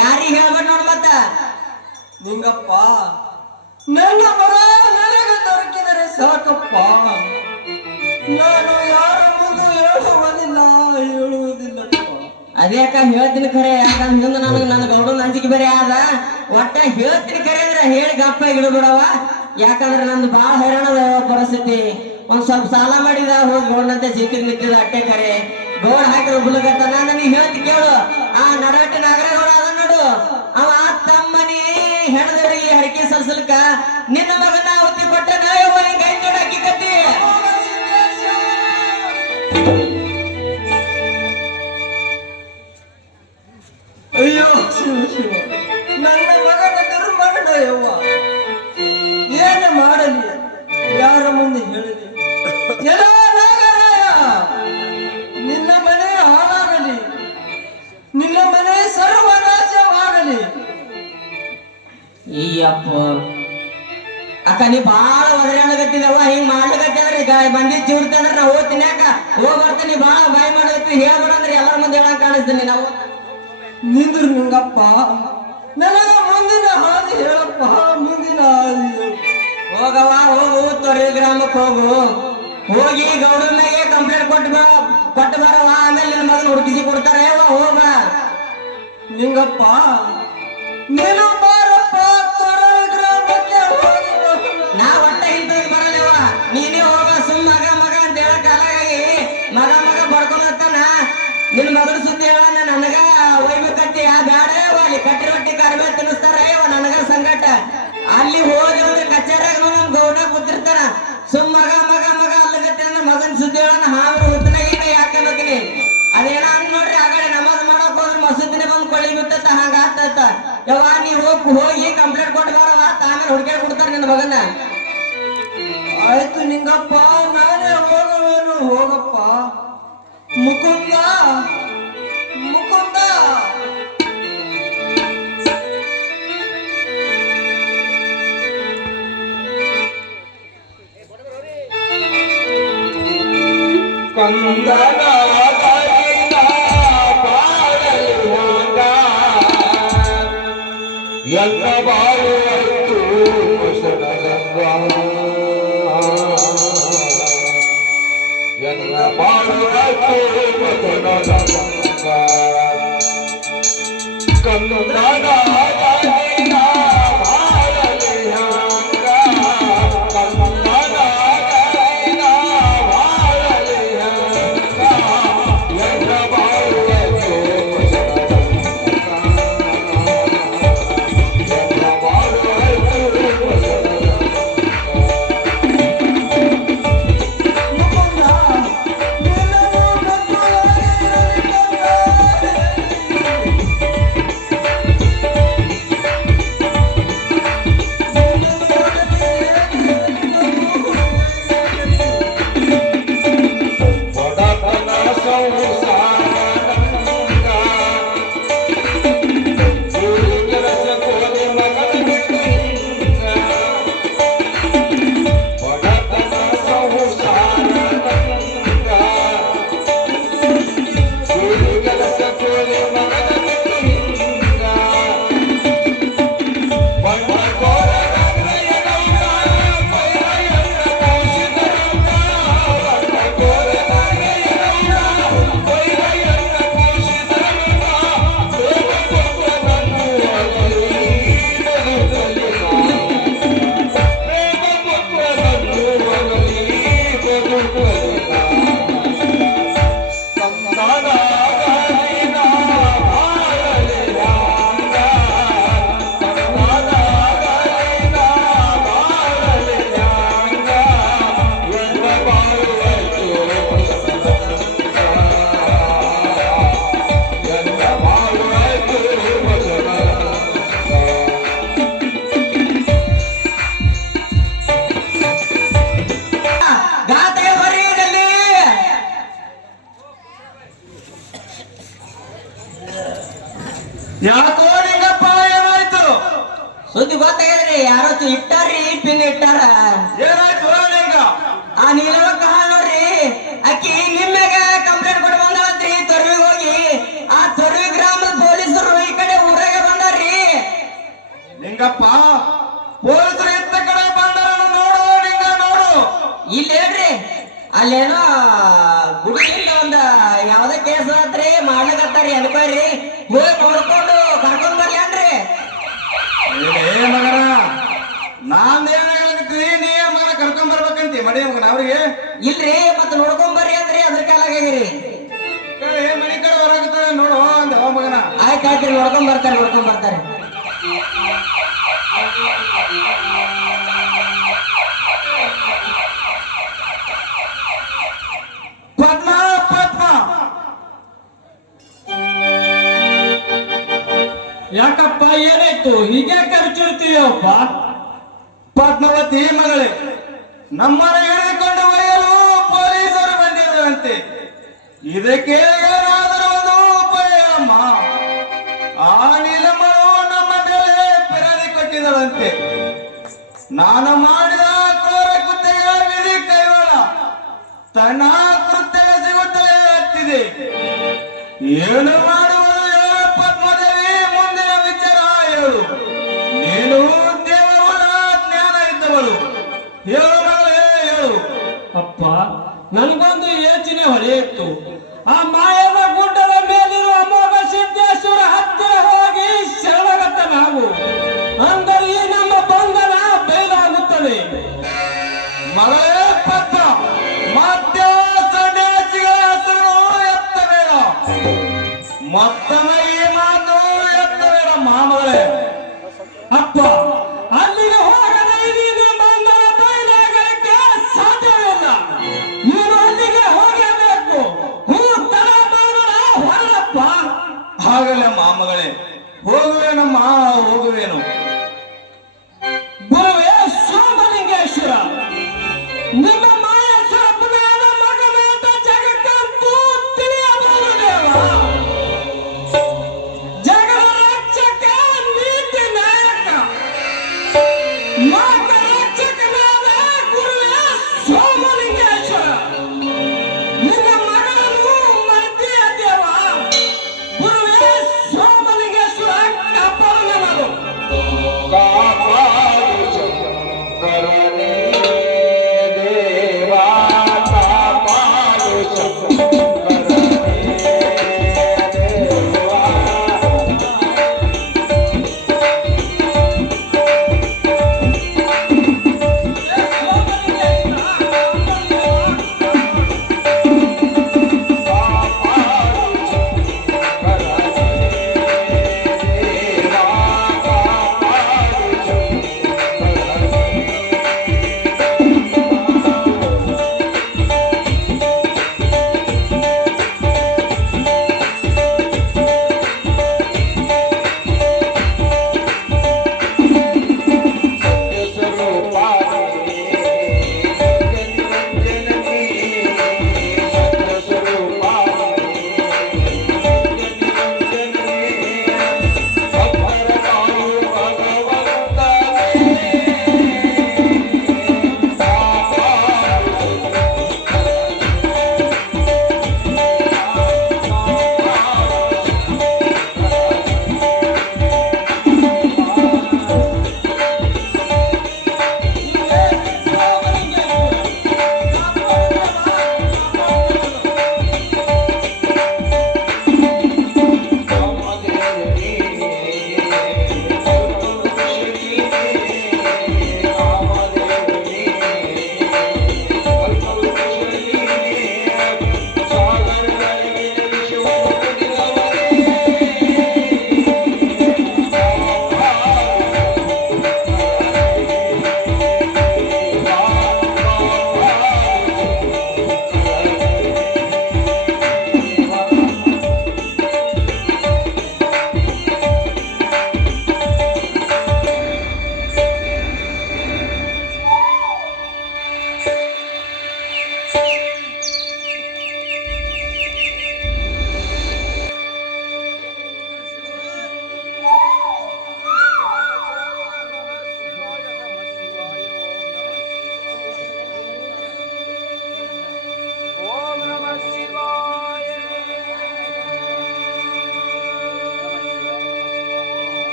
ಯಾರಿಗೆ ಹೇಳ್ಬೇಡ ನೋಡ್ ಮತ್ತ. ನಿಂಗಪ್ಪ, ನನ್ನ ಮಗ ನನಗೆ ದೊರಕಿದರೆ ಸಾಕಪ್ಪ. ನಾನು ಯಾರ ಮುಂದೆ ಹೇಳುವುದಿಲ್ಲ. ಅದ್ಯಾಕ ಹೇಳ್ತೀನಿ ಖರೆ, ಯಾಕಂದ್ರೆ ಹಿಂದೆ ನನ್ನ ಗೌಡನ ಅಂಜಿಕೆ ಬೇರೆ ಆದ. ಒಟ್ಟ ಹೇಳ್ತೀನಿ ಖರೆ ಅಂದ್ರೆ ಹೇಳಿ ಗಪ್ಪ ಇಡಬಿಡವ. ಯಾಕಂದ್ರೆ ನಂದು ಬಾಳ ಹೈರಾಣದ ಪರಿಸ್ಥಿತಿ. ಒಂದ್ ಸ್ವಲ್ಪ ಸಾಲ ಮಾಡಿದ ಹೋಗಿ ಗೌಡನಂತೆ ಸಿಕ್ಕಿದ್ ನಿಂತಿದ ಅಟ್ಟೆ ಖರೆ. ಗೌಡ ಹಾಕಿರೋ ಬುಲಗತ್ತ. ನಾನು ನನಗೆ ಹೇಳ್ತಿ ಕೇಳು, ಆ ನಡವಟ್ಟಿ ನಾಗರಗೌಡ ಅದ ನೋಡು, ಅವ ತಮ್ಮನಿ ಹೆಣದವರಿಗೆ ಹರಕೆ ಸಲ್ಸಲ್ಕ ನಿನ್ನ ಮಗನ ಅವತ್ತಿ ಕೊಟ್ಟ ನಾಯವ್ವ ಹಿಂಗ ನೋಡ ಅಕ್ಕಿ ಕತ್ತಿ. ಅಯ್ಯೋ ಶಿವ ಶಿವ, ನನ್ನ ಮಗನ ದುರ್ಮರಣ ಯವ್ವ. ಏನು ಮಾಡಲಿ, ಯಾರ ಮುಂದೆ ಹೇಳಲಿ? ಎಲ್ಲ ನಾಗರಾಯ, ನಿನ್ನ ಮನೆ ಹಾಳಾಗಲಿ, ನಿನ್ನ ಮನೆ ಸರ್ವನಾಶವಾಗಲಿ. ಅಯ್ಯಪ್ಪ ಅಕ್ಕ, ನೀ ಬಾಳ ಒದರಾಡಗತ್ತಿದವ. ಹಿಂಗ್ ಮಾಡ್ಲಿಕತ್ತಿದ್ರೆ ಮಂದಿ ಚಿಡ್ತ ಅಂದ್ರೆ ನಾ ಹೋಗ್ತೀನಿ. ಯಾಕ ಹೋಗ್ ಬರ್ತೀನಿ. ಬಾಳ ಬಾಯಿ ಮಾಡತ್ತಿ ಹೇಳ್ಬೇಡ ಅಂದ್ರೆ ಎಲ್ಲರ ಮುಂದೆ ಹೇಳಕ್ ಕಾಣಿಸ್ತೀನಿ. ನಾವು ನಿಂದ್ರು ನಿಂಗಪ್ಪ, ನನಗ ಮುಂದಿನ ಹಾದಿ ಹೇಳಪ್ಪ, ಮುಂದಿನ ಹಾದಿ ಹೇಳು. ಹೋಗವ, ಹೋಗು ತೊರೆ ಗ್ರಾಮಕ್ಕೆ ಹೋಗು. ಹೋಗಿ ಗೌಡನಾಗೆ ಕಂಪ್ಲೇಂಟ್ ಕೊಟ್ಟು ಬರವ. ಆಮೇಲೆ ನಿನ್ನ ಮಗನ ಹುಡುಕಿಸಿ ಕೊಡ್ತಾರೆ. ಹೋಗ ನಿಂಗಪ್ಪ, ನೀನು ಬಾರಪ್ಪ ತೊರೆ ಗ್ರಾಮಕ್ಕೆ ಹೋಗಿ ಬರೋಣ. ನಾ ಒಟ್ಟ ಹಿಂತಕ್ಕೆ ಬರಲ್ಲವ. ನೀನೇ ಹೋಗ. ಸುಮ್ ಮಗ ಮಗ ಅಂತ ಹೇಳಕ್ ಕಾಲಾಗಿ ಮಗ ಮಗ ಬಡ್ಕೊಂಡತ್ತಾನ. ನಿನ್ನ ಮಗನ ಸುದ್ದಿ ಹೇಳ ನನಗ ಒಯ್ಬೇಕತ್ತಿ. ಆ ಬ್ಯಾಡ ಅಲ್ಲಿ ಕಟ್ಟಿ ರೊಟ್ಟಿ ಕಡಿಮೆ ತಿನ್ನಿಸ್ತಾರ ನನಗ ಸಂಗಟ. ಅಲ್ಲಿ ಹೋಗಿ ಒಂದು ಕಚೇರಿಯಾಗ ನಮ್ ಗೌಡ ಕೂತಿರ್ತಾರ. ಸುಮ್ ಮಗ ಮಗ ಮಗ ಅಲ್ಲಗತ್ತೆ ಅಂದ್ರೆ ಮಗನ ಸುದ್ದಿ ಹೇಳೋಣ. ಹಾವ್ರಿ ಹುತ್ತನಾಗ ಯಾಕಂತೀನಿ ಅದೇನ ಅಂದ್ ನೋಡ್ರಿ. ಆಗಡೆ ನಮಾಜ್ ಮಾಡಕ್ ಹೋದ್ರೆ ಮಸೂದಿನೇ ಬಂದ್ ಕೊಳ್ಳಿ ಬಿತ್ತ ಹಂಗ ಆಗ್ತೈತ. ಯವ್ವ ನೀ ಹೋಗಿ ಕಂಪ್ಲೇಂಟ್ ಕೊಟ್ಟು ಬರವ. ಆಮೇಲೆ ಹುಡ್ಕ್ಯಾಡ್ ಕೊಡ್ತಾರ ನಿನ್ನ ಮಗನ. ಆಯ್ತು ನಿಂಗಪ್ಪ, ನಾನೇ ಹೋಗುವೇನು. ಹೋಗಪ್ಪ. ಮುಕುಂದ ಮುಕುಂದ. ಎಲ್ಲ ಬಾಳು ಎಲ್ಲ ಬಾಳು ಕಂದ ಯಾಕೋ ನಿಂಗಪ್ಪ ಏನಾಯ್ತು? ಸುದ್ದಿ ಗೊತ್ತಾಗಿದ್ರಿ ಯಾರೋ ಇಟ್ಟಾರ್ರಿ ಪಿನ್ ಇಟ್ಟಾರ. ಏನಾಯ್ತು ನಿಂಗ? ಆ ನೀಲವಕ್ಕ ನೋಡ್ರಿ ಅಕ್ಕಿ ನಿಮ್ಮ್ಯಾಗ ಕಂಪ್ಲೇಂಟ್ ಕೊಟ್ಟು ಬಂದಾಳಂತ್ರಿ ತೊರವಿಗೆ ಹೋಗಿ. ಆ ತೊರವಿ ಗ್ರಾಮದ ಪೊಲೀಸರು ಈ ಕಡೆ ಊರಾಗ ಬಂದಾರ್ರಿ. ನಿಂಗಪ್ಪ ಪೊಲೀಸರು ಇತ್ತ ಕಡೆ ಬಂದಾರ ನೋಡು ನಿಂಗ ನೋಡು. ಇಲ್ಲಿ ಹೇಳ್ರಿ ಅಲ್ಲೇನೋ ಗುಡಿಯಿಂದ ಒಂದ ಯಾವ್ದ ಕೇಸ್ ಆತ್ರಿ ಮಾಡ್ಲಿಕತ್ತಾರಿ ಅನ್ಕೋರಿ. ಹೋಗಿ ನೋಡ್ಕೊಂಡು ಕರ್ಕೊಂಡ್ ಬರ್ಲೇನ್ರಿ? ಏ ಮಗನ ನಾನ್ ಏನ್ ಹೇಳಕತ್ತಿ ನೀ ಮಗನ ಕರ್ಕೊಂಡ್ ಬರ್ಬೇಕಂತಿ ಮಡಿ ಮಗನ ಅವ್ರಿಗೆ. ಇಲ್ರಿ ಮತ್ತ ನೋಡ್ಕೊಂಡ್ ಬರ್ರಿ ಅಂದ್ರಿ ಅದ್ರ ಕಾಲಾಗಿರಿ. ಮನಿ ಕಡೆ ಹೊರಗುತ್ತ ನೋಡು ಅಂದ ಮಗನ. ಆಯ್ತಾಯ್ತ್ರಿ ನೋಡ್ಕೊಂಡ್ ಬರ್ತಾರೆ. ಪದ್ಮ ಪದ್ಮ ಯಾಕಪ್ಪ ಏನಾಯ್ತು ಹೀಗೆ ಕರ್ಚಿರ್ತೀವಪ್ಪ? ಪದ್ಮಾವತಿ ಮಗಳೇ, ನಮ್ಮನ್ನು ಹಿಡಿದುಕೊಂಡು ಒಯ್ಯಲು ಪೊಲೀಸರು ಬಂದಿರುವಂತೆ. ಇದಕ್ಕೆ ಏನಾದರೂ ಒಂದು ಉಪಾಯ ಅಮ್ಮ. ಆ ನೀಲಮ್ಮನು ನಮ್ಮ ಮೇಲೆ ಪೆರಾರಿ ಕೊಟ್ಟಿದಳಂತೆ. ನಾನು ಮಾಡಿದ ಕ್ರೂರ ಕೃತ್ಯ ವಿಧಿ ಕೈವಾಡ ತನ್ನ ಕೃತ್ಯ ಸಿಗುತ್ತಲೇ ಹತ್ತಿದೆ. ಏನು ಮಾಡುವುದು ಹೇಳು ಪದ್ಮದೇವಿ, ಮುಂದಿನ ವಿಚಾರ ಹೇಳು. ನೀನು ದೇವರ ಜ್ಞಾನ ಇದ್ದವಳು, ಹೇಳು ಮಗಳೇ ಹೇಳು. ಅಪ್ಪ ನನ್ಗೊಂದು ಯೋಚನೆ ಹೊಳೆಯಿತ್ತು. ಆ ಮಾಯದ ಗುಡ್ಡದ ಮೇಲಿರುವ ಅಮೋಘ ಸಿದ್ದೇಶ್ವರ ಹತ್ತಿರ ಹೋಗಿ ಶರಣಗತ್ತ ನಾವು ಅಂದರೆ ಈ ನಮ್ಮ ಬಂಧನ ಬಯಲಾಗುತ್ತದೆ. ಮಗಳೇ ಪದ್ಮ, ಮತ್ತೆ ಸನ್ಯಾಸಿಗಳ ಹೆಸರು ಎತ್ತಬೇಡ. ಮತ್ತೊಮ್ಮೆ ಈ ಮಾತು ಎತ್ತಬೇಡ ಮಗಳೇ. ಅಪ್ಪ ಅಲ್ಲಿಗೆ ಹೋಗದ ಇದೀನಿ ಬಂಧನ ಬಯಲಾಗಲಿಕ್ಕೆ ಸಾಧ್ಯವಿಲ್ಲ. ನೀನು ಅಲ್ಲಿಗೆ ಹೋಗಬೇಕು. ತಡ ಮಾಡೋಣ ಹೊರಡಪ್ಪ. ಆಗಲೇ ಮಗಳೇ, ಹೋಗುವೇನಮ್ಮ ಹೋಗುವೇನು. ಗುರುವೇ ಸೋಮಲಿಂಗೇಶ್ವರ, ನಿಮ್ಮ ಮಾಯ ಸ್ವಪ್ನದ ಮಗನಾದ ಜಗತ್ತಂತೂ ತಿಳಿಯಬಹುದು ದೇವ. ಜಗದ ರಕ್ಷಕ ನೀತಿ ನಾಯಕ ಮಾತ ರಕ್ಷಕನಾದ ಗುರುವೇ ಸೋಮಲಿಂಗೇಶ್ವರ, ನಿನ್ನ ಮಗನನ್ನು ಮರ್ತಿಯ ದೇವ. ಗುರುವೇ ಸೋಮಲಿಂಗೇಶ್ವರ ಕಾಪಾಡನವರು.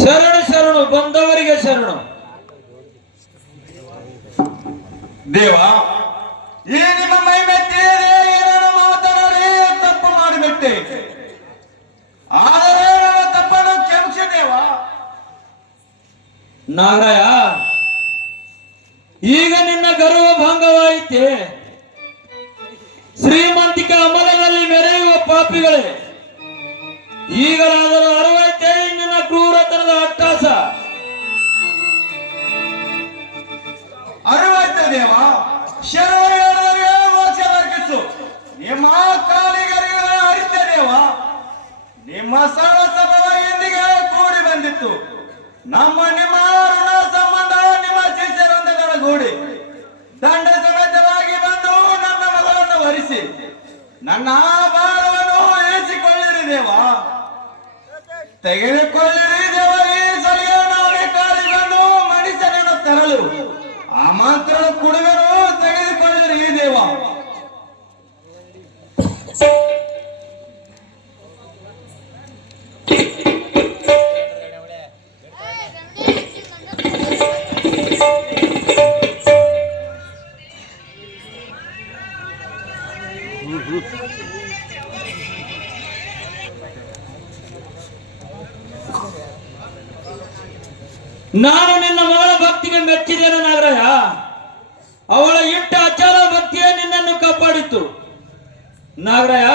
ಶರಣು ಶರಣು ಬಂದವರಿಗೆ ಶರಣು. ದೇವ, ಈ ನಿಮ್ಮ ಮೈ ಮೆಟ್ಟಿದೆ, ಏನನ್ನು ಮಾತನಾಡಿ ತಪ್ಪು ಮಾಡಿಬಿಟ್ಟೆ. ಆದರೆ ನನ್ನ ತಪ್ಪನ್ನು ಕ್ಷಮಿಸಿ ದೇವ. ನಾಗರಾಯ, ಈಗ ನಿನ್ನ ಗರ್ವ ಭಂಗವಾಯಿತೆ. ಶ್ರೀಮಂತಿಕೆ ಅಮಲದಲ್ಲಿ ಮೆರೆಯುವ ಪಾಪಿಗಳೇ, ಈಗಲಾದರೂ ಅರಿವೈತೆ ನಿನ್ನ ಕ್ರೂರತನದ ಅಟ್ಟಾಸ. ಅರಿವಾಯ್ತು ದೇವ. ಶರಣರಿಗೆ ಮೋಕ್ಷ ವರ್ಗಿಸು. ನಿಮ್ಮ ಕಾಲಿಗರಿಗೆ ಅರಿತ ದೇವ. ನಿಮ್ಮ ಸಹಸಭವ ಇಂದಿಗೆ ಕೂಡಿ ಬಂದಿತ್ತು. ನಿಮ್ಮ ಋಣ ಸಂಬಂಧ ನಿಮ್ಮ ಶಿಷ್ಯರೊಂದಿಗೂಡಿ ದಂಡ ಸಮೇತವಾಗಿ ಬಂದು ನನ್ನ ಮಗಳನ್ನು ವರಿಸಿ ನನ್ನ ಭಾರವನ್ನು ಇಳಿಸಿಕೊಳ್ಳಿರಿ ದೇವ. ತೆಗೆದುಕೊಳ್ಳಿರಿ ದೇವ. ಈ ಸಲಿಗೆ ನಾವೇ ಕಾಲಿ ಬಂದು ಮನುಷ್ಯನನ್ನು ತರಲು ಆಮಂತ್ರಣ ಕುಡುಗನು ತೆಗೆದುಕೊಳ್ಳಿರಿ ದೇವ. ನಾನು ನಿನ್ನ ಮಗಳ ಭಕ್ತಿಗೆ ಮೆಚ್ಚಿದ್ದೇನೆ ನಾಗರಾಯ. ಅವಳ ಇಟ್ಟ ಅಚಲ ಭಕ್ತಿಯೇ ನಿನ್ನನ್ನು ಕಾಪಾಡಿತು. ನಾಗರಾಯ,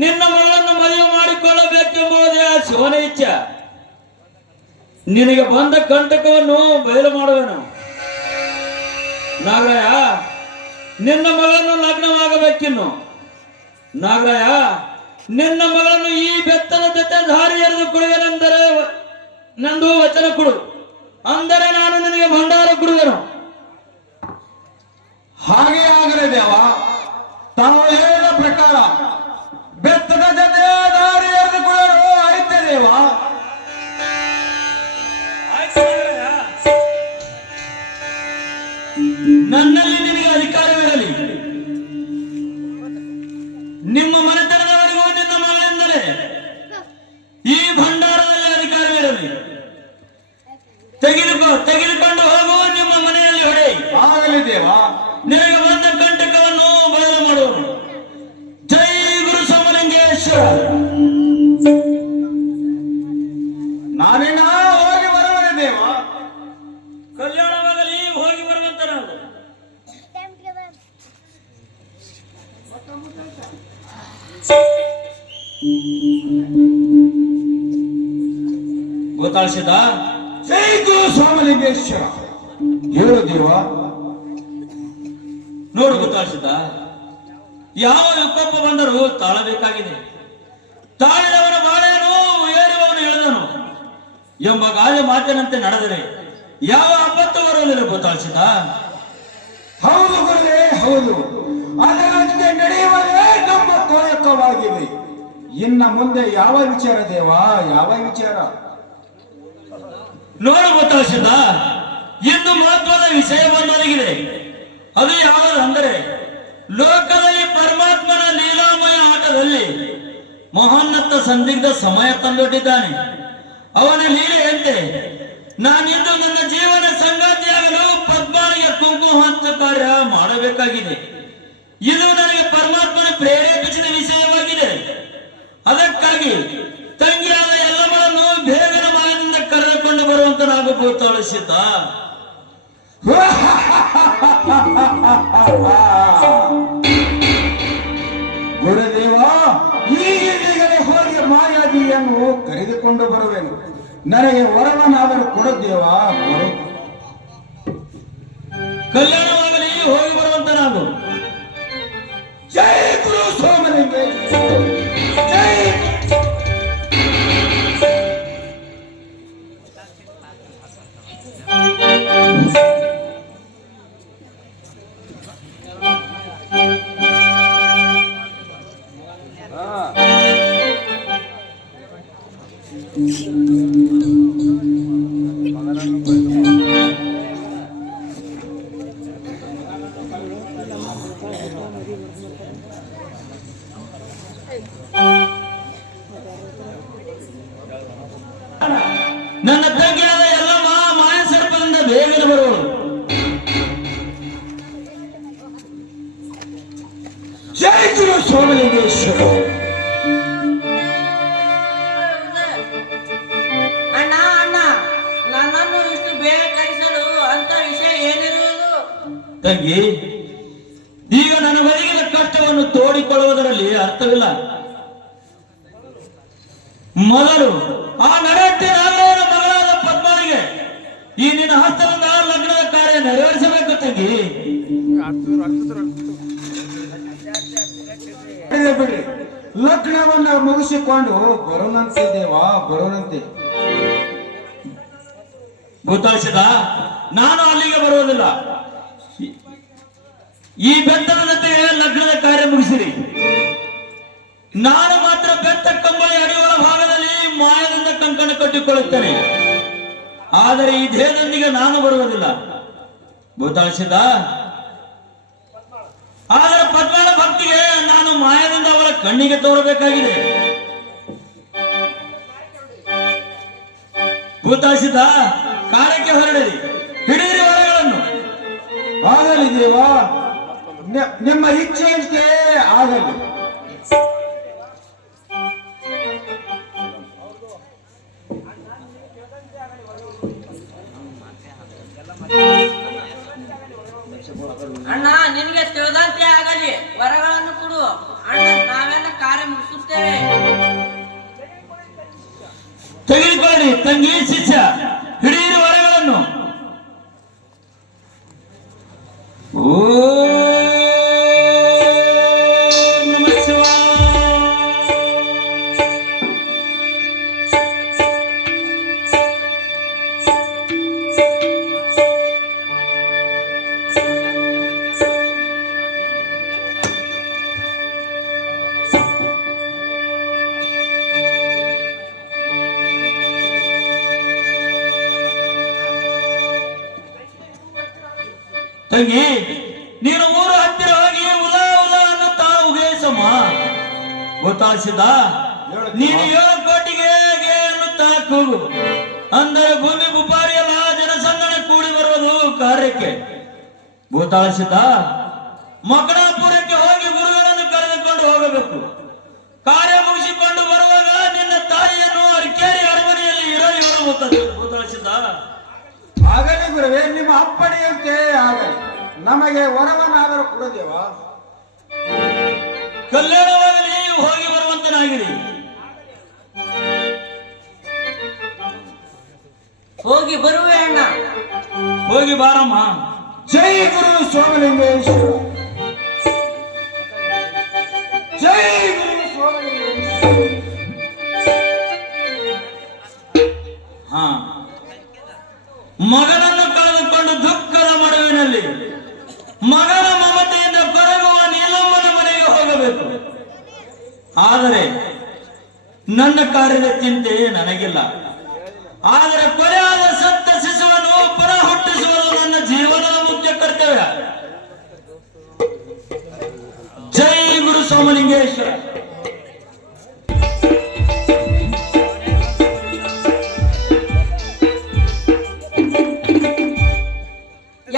ನಿನ್ನ ಮಗಳನ್ನು ಮದುವೆ ಮಾಡಿಕೊಳ್ಳಬೇಕೆಂಬುದೇ ಆ ಶಿವನ ಇಚ್ಛೆ. ನಿನಗೆ ಬಂದ ಕಂಟಕವನ್ನು ಬಯಲು ಮಾಡುವೆನು. ನಾಗರಾಯ, ನಿನ್ನ ಮಗಳನ್ನು ಲಗ್ನವಾಗಬೇಕಿನ್ನು. ನಾಗರಾಯ, ನಿನ್ನ ಮಗಳನ್ನು ಈ ಬೆತ್ತದ ಜೊತೆ ದಾರಿ ಎರೆದು ಕೊಡುವೆನೆಂದರೆ ನಂದು ವಚನ ಕೊಡು. ಅಂದರೆ ನಾನು ನಿನಗೆ ಭಂಡಾರ ಕೊಡುವೆನು. ಹಾಗೆ ಆಗಲಿ ದೇವ. ತಾವು ಹೇಳಿದ ಪ್ರಕಾರ ಬೆತ್ತದ ಜೊತೆ ದಾರಿ ಎರೆದುಕೊಳ್ಳಲು ಆಯ್ತೆ ದೇವ. ನನ್ನಲ್ಲಿ ನಿನಗೆ ಅಧಿಕಾರವಿರಲಿ. ನಿಮ್ಮ ಮನೆತನದವರಿಗೂ ನಿನ್ನ ಮಗಳೆಂದರೆ ಈ ಭಂಡಾರದಲ್ಲಿ ಅಧಿಕಾರವಿರಲಿ. ತೆಗೆದುಕೊಂಡು ಹೋಗು, ನಿಮ್ಮ ಮನೆಯಲ್ಲಿ ಹೊಡೆ. ಆಗಲಿ ದೇವ. ನಿನಗೆ ಬಂದ ಕಂಟಕವನ್ನು ಬಯಲು ಮಾಡುವನು. ಜೈ ಗುರು ಸಮಲಿಂಗೇಶ್ವರ. ನಾನಿನ್ನ ಹೋಗಿ ಬರುವನೆ ದೇವ. ಕಲ್ಯಾಣವಾಗಲಿ, ಹೋಗಿ ಬರುವಂತ ನಾವು. ಗೊತ್ತಾಳಿಸಿದ. ಜೈ ಗುರು ಸ್ವಾಮಲಿಂಗೇಶ್ವರ. ಹೇಳು ದೇವ. ನೋಡು ಗೊತ್ತಾಳಿಸಿದ. ಯಾವ ವಿಕೋಪ ಬಂದರೂ ತಾಳಬೇಕಾಗಿದೆ. ತಾಳಿದವನು ಬಾಳೆಯನು, ಏರುವವನು ಇಳಿದನು ಎಂಬ ಗಾದೆ ಮಾತಿನಂತೆ ನಡೆದರೆ ಯಾವ ಆಪತ್ತು ಬರುವುದಿಲ್ಲ. ಗೊತ್ತಾಳಿಸಿದ. ಹೌದು ಗುರುವೇ, ಹೌದು. ಅದರಂತೆ ನಡೆಯುವುದೇ ನಮ್ಮ ಕಾಯಕವಾಗಿದೆ. ಇನ್ನ ಮುಂದೆ ಯಾವ ವಿಚಾರ ದೇವ, ಯಾವ ವಿಚಾರ? ನೋಡು ಗೊತ್ತಾಳಿಸಿದ. ಇಂದು ಮಹತ್ವದ ವಿಷಯ ಬಂದೊದಗಿದೆ. ಅದು ಯಾವುದಂದರೆ, ಲೋಕದಲ್ಲಿ ಪರಮಾತ್ಮನ ಲೀಲಾಮಯ ಆಟದಲ್ಲಿ ಮಹೋನ್ನತ ಸಂದಿಗ್ಧ ಸಮಯ ತಂದೊಡ್ಡಿದ್ದಾನೆ. ಅವನ ಲೀಲೆಯಂತೆ ನಾನಿಂದು ನನ್ನ ಜೀವನ ಸಂಗಾತಿಯಾಗಲು ಪದ್ಮಾನಿಗೆ ಕುಂಕುಮ ಹಂಚ ಕಾರ್ಯ ಮಾಡಬೇಕಾಗಿದೆ. ಇದು ನನಗೆ ಪರಮಾತ್ಮನ ಪ್ರೇರೇಪಿಸಿದ ವಿಷಯವಾಗಿದೆ. ಅದಕ್ಕಾಗಿ ತಂಗಿಯಾದ ಎಲ್ಲವನ್ನೂ ಬೇಗನ ಮಗನಿಂದ ಕರೆದುಕೊಂಡು ಬರುವಂತ ನಾವು ಗೊತ್ತಾಳಿಸಿದ್ದ. ಗುರುದೇವ, ಈಗಲೇ ಹೋಗಿ ಮಾಯಾದಿಯನ್ನು ಕರೆದುಕೊಂಡು ಬರುವೆನು. ನನಗೆ ವರವನಾದರೂ ಕೊಡುದೇವ, ಕೊಡು. ಕಲ್ಯಾಣವಾಗಲಿ, ಹೋಗಿ ಬರುವಂತ ನಾವು. ಜೈ ಗುರು ಸೋಮಲಿಂಗೇಶ್ವರ. ಜೈ ನನ್ನ ತಂಗಿಯಾದ ಎಲ್ಲಮ್ಮ ಮಾಯ ಸರ್ಪದಿಂದ ಬೇಗನೆ ಬರುವಳು. ಜೈ ಗುರು ಸೋಮಲಿಂಗೇಶ್ವರ. ಅಣ್ಣ ಅಣ್ಣ ನನ್ನನ್ನು ಇಷ್ಟು ಬೇಗ ಕರೆಸಲು ಅಂತ ವಿಷಯ ಏನಿರುವುದು? ತಂಗಿ, ಈಗ ನನ್ನ ಬದಿಗಿನ ಕಷ್ಟವನ್ನು ತೋಡಿಕೊಳ್ಳುವುದರಲ್ಲಿ ಅರ್ಥವಿಲ್ಲ. ಮೊದಲು ಆ ನಡಹಟ್ಟಿ ನಾಗರಾಯನ ಮಗಳಾದ ಪದ್ಮನಿಗೆ ಈ ನಿನ್ನ ಹಸ್ತದಿಂದ ಲಗ್ನದ ಕಾರ್ಯ ನೆರವೇರಿಸಬೇಕು ತಂಗಿ. ಬಿಡ್ರಿ, ಲಗ್ನವನ್ನ ಮುಗಿಸಿಕೊಂಡು ಬರೋಣಂತೆ ದೇವ, ಬರೋಣಂತೆ. ಭೂತಾಳಿಸಿದ, ನಾನು ಅಲ್ಲಿಗೆ ಬರುವುದಿಲ್ಲ. ಈ ಬೆತ್ತದ ಜೊತೆಗೆ ಲಗ್ನದ ಕಾರ್ಯ ಮುಗಿಸಿರಿ. ನಾನು ಮಾತ್ರ ಬೆತ್ತ ಕಂಬಳಿ ಅಡಿಗಳ ಭಾಗದಲ್ಲಿ ಮಾಯದಿಂದ ಕಂಕಣ ಕಟ್ಟಿಕೊಳ್ಳುತ್ತೇನೆ. ಆದರೆ ಈ ದೇಹದೊಂದಿಗೆ ನಾನು ಬರುವುದಿಲ್ಲ. ಭೂತಾಳಿಸಿದ, ಆದರೆ ಪದ್ಮಳ ಭಕ್ತಿಗೆ ನಾನು ಮಾಯದಿಂದ ಅವಳ ಕಣ್ಣಿಗೆ ತೋರಬೇಕಾಗಿದೆ. ಭೂತಾಳಿಸಿದ, ಕಾರ್ಯಕ್ಕೆ ಹೊರಡಿರಿ, ಹಿಡಿಯಿರಿ ವರಗಳನ್ನು. ಆಗಲಿ ದೇವ, ನಿಮ್ಮ ಇಚ್ಛೆಯಂತೆ ಆಗಲಿ. ಅಣ್ಣ ನಿನಗೆ ತಿಳಿದಂತೆ ಆಗಲಿ, ವರಗಳನ್ನು ಕೊಡು ಅಣ್ಣ, ನಾವೆಲ್ಲ ಕಾರ್ಯ ಮುಗಿಸುತ್ತೇವೆ. ತೆಗೆದುಕೊಳ್ಳಿ ತಂಗಿ ಶಿಷ್ಯ, ಹಿಡಿಯಿರಿ ವರಗಳನ್ನು. ಓಂ ನಮಃ ಶಿವಾಯ. ತಂಗಿ, ನೀನು ಊರ ಹತ್ತಿರ ಹೋಗಿ ಉದಾ ಉದಾ ಅನ್ನುತ್ತಾ ಉಗೇಸಮ್ಮ. ಗೊತ್ತಾಳಿಸಿದ, ನೀನು 7 ಕೋಟಿಗೆ ಅನ್ನುತ್ತಾ ಕೂಗು. ಅಂದರೆ ಭೂಮಿ ಬುಪಾರಿಯಲ್ಲ, ಜನಸಂದಣಿ ಕೂಡಿ ಬರುವುದು ಕಾರ್ಯಕ್ಕೆ. ಭೂತಾಳಿಸಿದ, ಮಕಣಾಪುರಕ್ಕೆ ಹೋಗಿ ಗುರುಗಳನ್ನು ಕರೆದುಕೊಂಡು ಹೋಗಬೇಕು. ಕಾರ್ಯ ಮುಗಿಸಿಕೊಂಡು ಬರುವಾಗ ನಿನ್ನ ತಾಯಿಯನ್ನು ಅರಕೇರಿ ಅರಮನೆಯಲ್ಲಿ ಇರಲಿ ಹೇಳುತ್ತದೆ. ಭೂತಾಳಿಸಿದ, ಆಗಲಿ ಗುರುವೇ, ನಿಮ್ಮ ಅಪ್ಪಣೆಯಂತೆ ಆಗಲಿ. ನಮಗೆ ವರವನ್ನಾದರೂ ಕೊಡದೇವ. ಕಲ್ಯಾಣವಾಗಲಿ, ಹೋಗಿ ಬರುವಂತನಾಗಿರಿ. ಹೋಗಿ ಬರುವೆ ಅಣ್ಣ. ಹೋಗಿ ಬಾರಮ್ಮ. ಜೈ ಗುರು ಸೋಮಲಿಂಗೇಶ್ವರ. ಜೈ ಗುರು ಸೋಮಲಿಂಗೇಶ್ವರ. ಹಾ, ಮಗನನ್ನು ಕಳೆದುಕೊಂಡು ದುಃಖದ ಮಡುವಿನಲ್ಲಿ ಮಗನ ಮಮತೆಯಿಂದ ಕೊರಗುವ ನೀಲಮ್ಮನ ಮನೆಗೆ ಹೋಗಬೇಕು. ಆದರೆ ನನ್ನ ಕಾರ್ಯದ ಚಿಂತೆ ನನಗಿಲ್ಲ. ಆದರೆ ಕೊಲೆಯಾದ ಸತ್ತ ಶಿಶುವನ್ನು ಪುನಃ ಹುಟ್ಟಿಸುವುದು ನನ್ನ ಜೀವನದ ಮುಖ್ಯ ಕರ್ತವ್ಯ. ಜೈ ಗುರು ಸೋಮಲಿಂಗೇಶ್ವರ.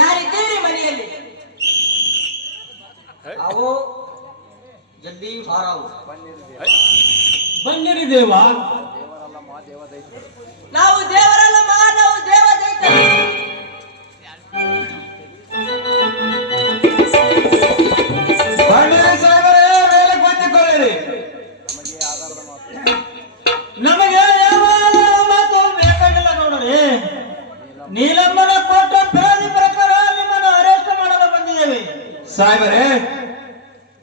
ಯಾರಿದ್ದೀರಿ ಮನೆಯಲ್ಲಿ? ಅವು ಜಲ್ದಿ ಹಾರಾವು. ಬನ್ನಿರಿ ದೇವ. ನಾವು ದೇವರಲ್ಲ ನಾವು ದೇವ ದೈತ್ಯರು. ಬಂಡಿಯ ಸಾಗರೇ, ಮೇಲೆ ಬಂದುಕೊಳ್ಳಿರಿ. ನಮಗೆ ಯಾವ ಮಾತು ಬೇಕಾಗಿಲ್ಲ ನೋಡ್ರಿ. ನೀಲಮ್ಮನ ಕೊಟ್ಟ ಫಿರಾದಿ ಪ್ರಕಾರ ನಿಮ್ಮನ್ನು ಅರೆಸ್ಟ್ ಮಾಡಲು ಬಂದಿದ್ದೇವೆ. ಸಾಹೇಬರೇ,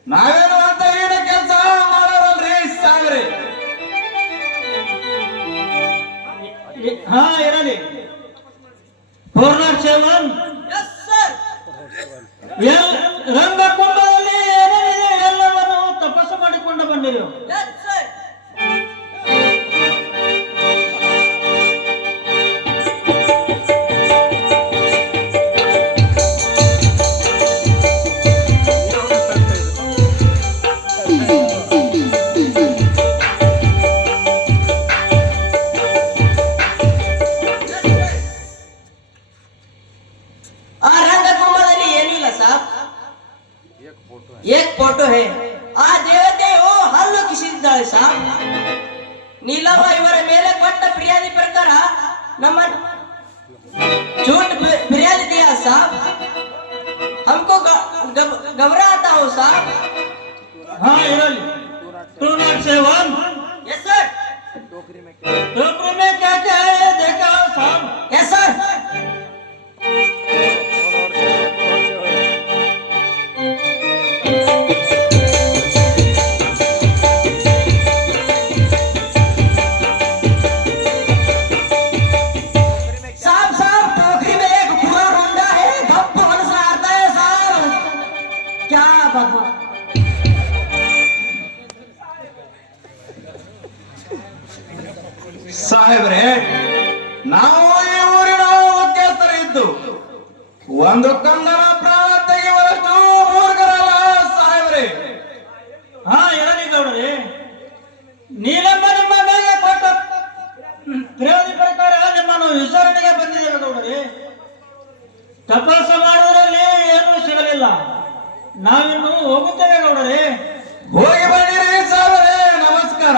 ನಾವೇನು ಅಂತ ಏನ ಕೆಲಸ ಮಾಡೋರಲ್ರಿ ಸಾಹೇಬರೇ. ಹಾ, ಇರಲಿ. ಪೂರ್ಣಾಕ್ಷೇಮನ್ ಎಸ್ ಸರ್. ರಂಗಕುಂಭದಲ್ಲಿ ಏನೇನಿದೆ ಎಲ್ಲವನ್ನು ತಪಸ್ಸು ಮಾಡಿಕೊಂಡು ಬಂದಿರು. Yes sir. ಇಲ್ಲವ ಇವರ ಮೇಲೆ ಕೊಟ್ಟ ಫಿರ್ಯಾದಿ ಪ್ರಕಾರ ನಮ್ಮ झूठ फिर्याद दिया साहब, हमको घबरा आता हो साहब। हाँ इरली 207 यस सर। टोकरी में क्या क्या है देखा साहब? Yes sir. ಸಾಹೇಬ್ರೆ, ನಾವು ಈ ಊರಿನ ಮುಖ್ಯಸ್ಥರು ಇದ್ದು ಒಂದು ಕಂದನ ಪ್ರಾಣ ತೆಗೆಯುವಷ್ಟು ಮೂರ್ಖರಲ್ಲ ಸಾಹೇಬ್ರೆ. ಹಾ ಇರಲಿ ಗೌಡ್ರಿ, ನೀಲಮ್ಮ ನಿಮ್ಮ ಮೇಲೆ ಕೊಟ್ಟ ಫಿರ್ಯಾದಿ ಪ್ರಕಾರ ನಿಮ್ಮನ್ನು ವಿಚಾರಣೆಗೆ ಬಂದಿದ್ದೇವೆ ಗೌಡ್ರಿ. ತಪಾಸ ಮಾಡುವುದರಲ್ಲಿ ಏನೂ ಸಿಗಲಿಲ್ಲ, ನಾವಿನ್ನು ಹೋಗುತ್ತೇವೆ ಗೌಡ್ರಿ. ಹೋಗಿ ಬನ್ನಿರಿ ಸಾಹೇಬ್ರೆ, ನಮಸ್ಕಾರ.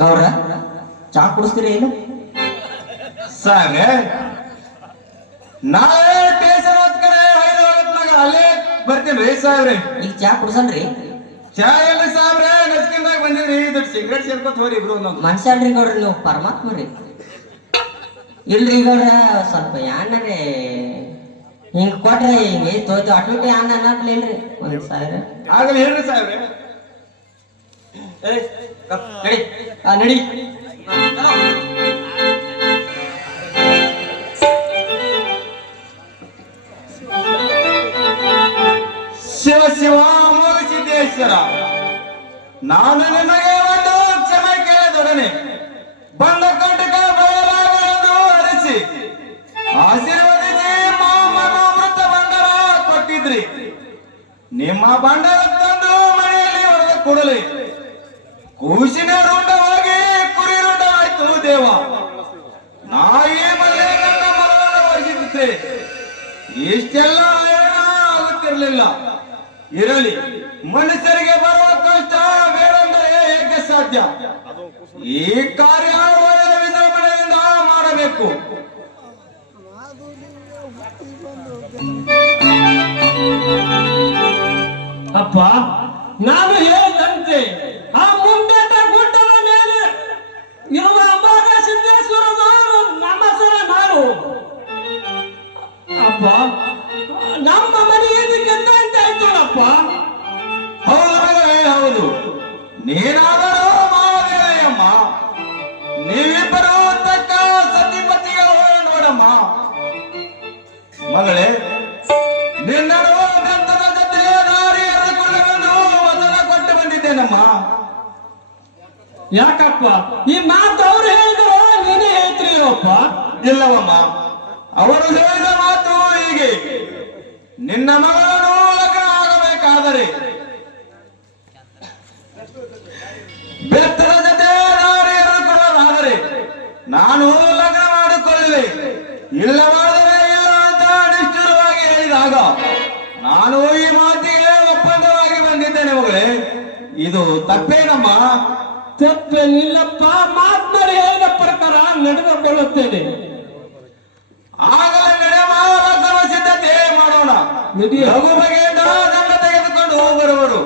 ಗೌಡ್ರ ಚಾ ಕುಡಿಸ್ತೀರಿ ಏನು? ಸಾಹೇಬ್ರೆ, ನಾಳೆ ಸ್ಟೇಷನ್ ಹೊತ್ಕಡೆ 5 ಹೊತ್ನಾಗ ಅಲ್ಲೇ ಬರ್ತೀನಿ ಸಾಹೇಬ್ರೆ. ಈಗ ಚಾ ಕುಡ್ಸನ್ರಿ? ಚಾ ಎಲ್ಲಿ ಸಾಹೇಬ್ರೆ, ನಚ್ಕಿಂದಾಗ ಬಂದಿದ್ರಿ, ಇದು ಸಿಗರೇಟ್ ಸೇರ್ಕೊತ ಹೋರಿ ಇಬ್ರು ನಾವು. ಮನುಷ್ಯನ್ರಿ ಗೌಡ್ರಿ ನೀವು, ಪರಮಾತ್ಮ ರೀ. ಇಲ್ರಿ ಗೌಡ್ರ, ಸ್ವಲ್ಪ ಯಾಣರೇ ಹಿಂಗ ಕೊಟ್ರಿ, ಹಿಂಗೆ ತೋತು ಅಟುಟಿ ಅನ್ನ ಅನ್ನಪ್ಲಿಲ್ರಿ ಒಂದ್ ಸಾವಿರ ಆಗಲಿ ಹೇಳ್ರಿ ಸಾಹೇಬ್ರೆ. ನಡಿ ನಡಿ. ಶಿವ ಶಿವ ಮುಗಿಸಿದ್ದೇಶ್ವರ, ನಾನು ನಿಮಗೆ ಒಂದು ಕ್ಷಮೆ ಕೇಳಿದೊಡನೆ ಬಂದ ಕಂಟಕ ಬಯಲಾಗಲು ಹರಿಸಿ ಆಶೀರ್ವದಿಸಿ ಮೃತ ಬಂಡರ ಕೊಟ್ಟಿದ್ರಿ. ನಿಮ್ಮ ಬಂಡರ ತಂದು ಮನೆಯಲ್ಲಿ ಹೊಡೆದ ಕೊಡಲಿ ಕೂಸಿನ ರುಂಡವಾಗಿ ಕುರಿ ರುಂಡವಾಯ್ತು ದೇವ. ನಾಯಿ ಮಲೆ ನನ್ನ ಮರವನ್ನು ವಹಿಸಿದ್ದೆ, ಇಷ್ಟೆಲ್ಲ ಆಗುತ್ತಿರಲಿಲ್ಲ. ಇರಲಿ, ಮನುಷ್ಯರಿಗೆ ಬರುವ ಕಷ್ಟ ಬೇರೆಂದರೆ ಹೇಗೆ ಸಾಧ್ಯ? ಈ ಕಾರ್ಯ ಒಳ್ಳೆಯ ವಿಜೃಂಭಣೆಯಿಂದ ಮಾಡಬೇಕು. ಅಪ್ಪ, ನಾನು ಹೇಳಿದಂತೆ ಆ ಮುಂಬೆಟ್ಟ ಗುಡ್ಡದ ಮೇಲೆ ಇರುವ ಅಂಬಾಗ ಸಿದ್ದೇಶ್ವರದ ನಮಸ್ಕಾರ ಮಾಡು. ಅಪ್ಪ, ನಮ್ಮ ಮನೆ ಇದಕ್ಕೆ ಅಂತ ಆಯ್ತಲ್ಲಪ್ಪ. ಹೌದು ಮಗಳೇ, ಹೌದು. ನೀನಾದರೂ ಮಾದೇವಯ್ಯಮ್ಮ, ನೀವಿಬ್ಬರು ತಕ್ಕ ಸತಿಪತಿಗಳು ನೋಡಮ್ಮ. ಮಗಳೇ, ನಿನ್ನನ್ನು ಗಂಧದ ಜೊತೆ ದಾರಿ ಎರೆದುಕೊಳ್ಳುವೆಂದು ವಚನ ಕೊಟ್ಟು ಬಂದಿದ್ದೇನಮ್ಮ. ಯಾಕಪ್ಪ ಈ ಮಾತು ಅವ್ರು ಹೇಳಿದ್ರು ನೀನೇ ಹೇಳ್ತೀರಪ್ಪ? ಇಲ್ಲವಮ್ಮ, ಅವರು ಹೇಳಿದ ಮಾತು ಹೀಗೆ: ನಿನ್ನ ಮಗಳನ್ನು ಲಗ್ನ ಆಗಬೇಕಾದರೆ ಬೆತ್ತದ ಜೊತೆ ದಾರಿ ಎರೆದುಕೊಳ್ಳಲಾದರೆ ನಾನು ಲಗ್ನ ಮಾಡಿಕೊಳ್ಳುವೆ, ಇಲ್ಲವಾದರೆ ಇಲ್ಲ ಅಂತ ನಿಷ್ಠುರವಾಗಿ ಹೇಳಿದಾಗ ನಾನು ಈ ಮಾತಿಗೆ ಒಪ್ಪಂದವಾಗಿ ಬಂದಿದ್ದೇನೆ. ಮಗಳೇ, ಇದು ತಪ್ಪೇನಮ್ಮ? ತಪ್ಪೇನಿಲ್ಲಪ್ಪ, ಮಾತ್ಮರಿ ಹೇಳಿದ ಪ್ರಕಾರ ನಡೆದುಕೊಳ್ಳುತ್ತೇನೆ. ಆಗಲೇ ನಡೆಯಮ್ಮ, ಲಗ್ನ ಸಿದ್ಧತೆ ಮಾಡೋಣ. ನಡಿಯ. ಲಘು ಬಗೆಯಿಂದ ದಂಡ ತೆಗೆದುಕೊಂಡು ಬರುವರು.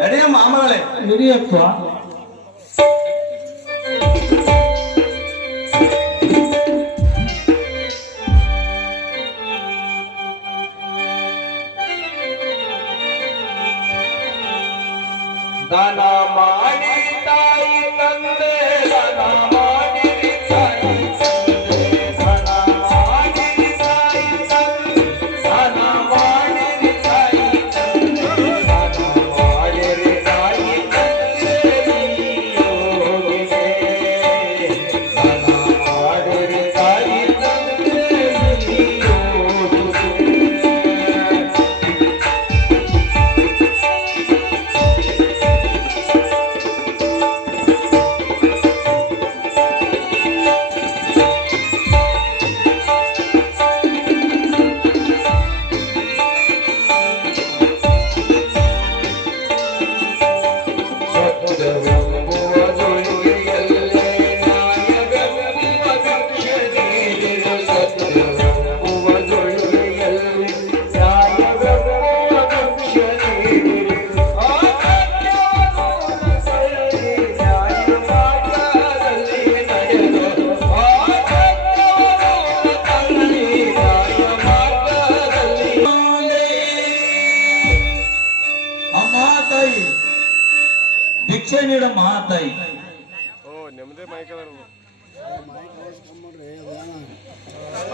ನಡೆಯಮ್ಮ ಮಗಳೇ. ನಡಿಯಪ್ಪ. ದಾನ ಮಾಡಿ ತಾಯಿ ತಂದೆ, ದಾನ ಮಾಡಿರಿ ತಾಯಿ ತಂದೆ, ದಾನ ಮಾಡಿರಿ ತಾಯಿ ತಂದೆ, ದಾನ ಮಾಡಿರಿ ತಾಯಿ ತಂದೆ, ದಾನ ಮಾಡಿರಿ ತಾಯಿ ತಂದೆ ನೀಯೋಗಿಗೆ, ದಾನ ಮಾಡಿರಿ ತಾಯಿ ತಂದೆ ನೀಯೋಗಿಗೆ. ಭಿಕ್ಷೆ ನೀಡಮ್ಮ ತಾಯಿ. ಓ ನಿಮ್ದೇ ಮೈಕ್ ಅದ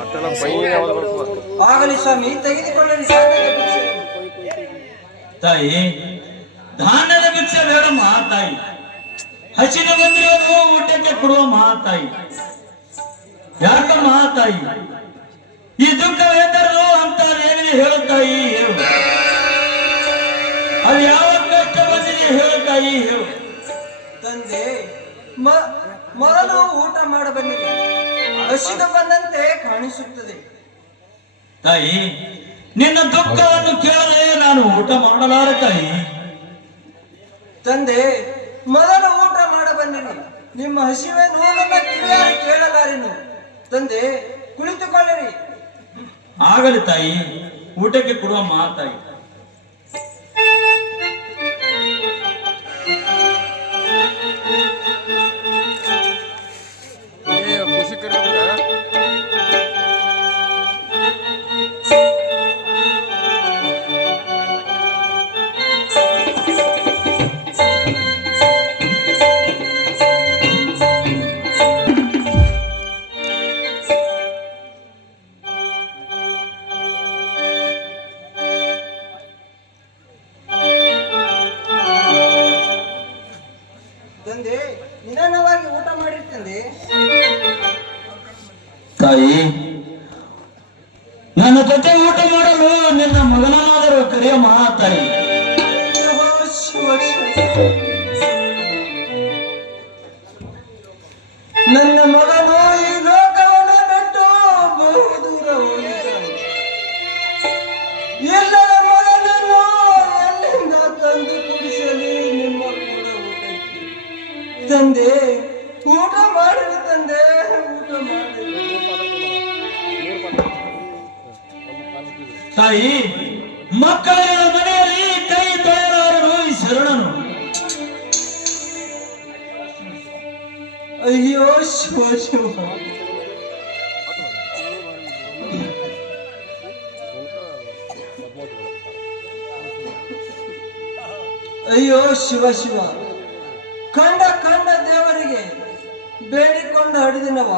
ಅಟ್ಟೆಲ್ಲ ಬೈನೆ ಯಾವ್ದು ಬರ್ತದ. ಆಗಲಿ ಸ್ವಾಮಿ, ತೆಗೆದುಕೊಳ್ಳಲಿ. ತಾಯಿ, ಧಾನ್ಯದ ಭಿಕ್ಷೆ ಬೇಡಮ್ಮ ತಾಯಿ. ಹಸಿನ ಬಂದಿರೋದು ಊಟಕ್ಕೆ ಕೊಡುವ ಮಹಾತಾಯಿ. ಯಾಕಮ್ಮ ತಾಯಿ, ಈ ದುಃಖವೇತರದು ಅಂತ ಏನಿದೆ ಹೇಳುತ್ತಾಯಿ, ಹೇಳು. ಅದು ಯಾವ ಕಷ್ಟ ಬಂದಿದೆ ಹೇಳುತ್ತಾಯಿ, ಹೇಳು. ತಂದೆ, ಮೊದಲು ಊಟ ಮಾಡಬನ್ನಿರಿ. ಹಸಿದು ಬಂದಂತೆ ಕಾಣಿಸುತ್ತದೆ. ತಾಯಿ, ನಿನ್ನ ದುಃಖವನ್ನು ಕೇಳದೆ ನಾನು ಊಟ ಮಾಡಲಾರ ತಾಯಿ. ತಂದೆ, ಮೊದಲು ಊಟ ಮಾಡಬನ್ನಿರಿ. ನಿಮ್ಮ ಹಸಿವೇನು ನನ್ನ ಕಿವಿಯಾರು ಕೇಳಲಾರೆನು. ತಂದೆ, ಕುಳಿತುಕೊಳ್ಳಿರಿ. ಆಗಲಿ ತಾಯಿ, ಊಟಕ್ಕೆ ಕೊಡುವ ಮಾತಾಯಿ. ಖುಷಿ ಕರೀ ತಂದೆ, ನಿಧಾನವಾಗಿ ಊಟ ಮಾಡಿರ್ತಂದೆ. ತಾಯಿ, ನನ್ನ ಜೊತೆ ಊಟ ಮಾಡಲು ನಿನ್ನ ಮಗನಾದರೂ ಕರೆಯ ಮಹಾತಾಯಿ. ನನ್ನ ಮಗನು ಈ ಲೋಕವನ್ನು ಬಿಟ್ಟು ಬಹು ದೂರ ಹೋಗಿದ್ದಾನೆ. ಎಲ್ಲರ ಮಗನನ್ನು ಎಲ್ಲಿಂದ ತಂದು ಕುಡಿಸಲಿ ನಿಮ್ಮ ಕೂಡ ಊಟಕ್ಕೆ. ತಂದೆ, ಊಟ ಮಾಡಿರಿ ತಂದೆ, ಊಟ ಮಾಡಿರಿ. ತಾಯಿ, ಮಕ್ಕಳಿನ ಮನೆಯಲ್ಲಿ ಕೈ ತೊಳೆಯಲಾರನು ಈ ಶರಣನು. ಅಯ್ಯೋ ಶಿವ ಶಿವ. ಅಯ್ಯೋ ಶಿವ ಶಿವ. ಕಂಡ ಕಂಡ ದೇವರಿಗೆ ಬೇಡಿಕೊಂಡು ಹಡಿದಿನವ,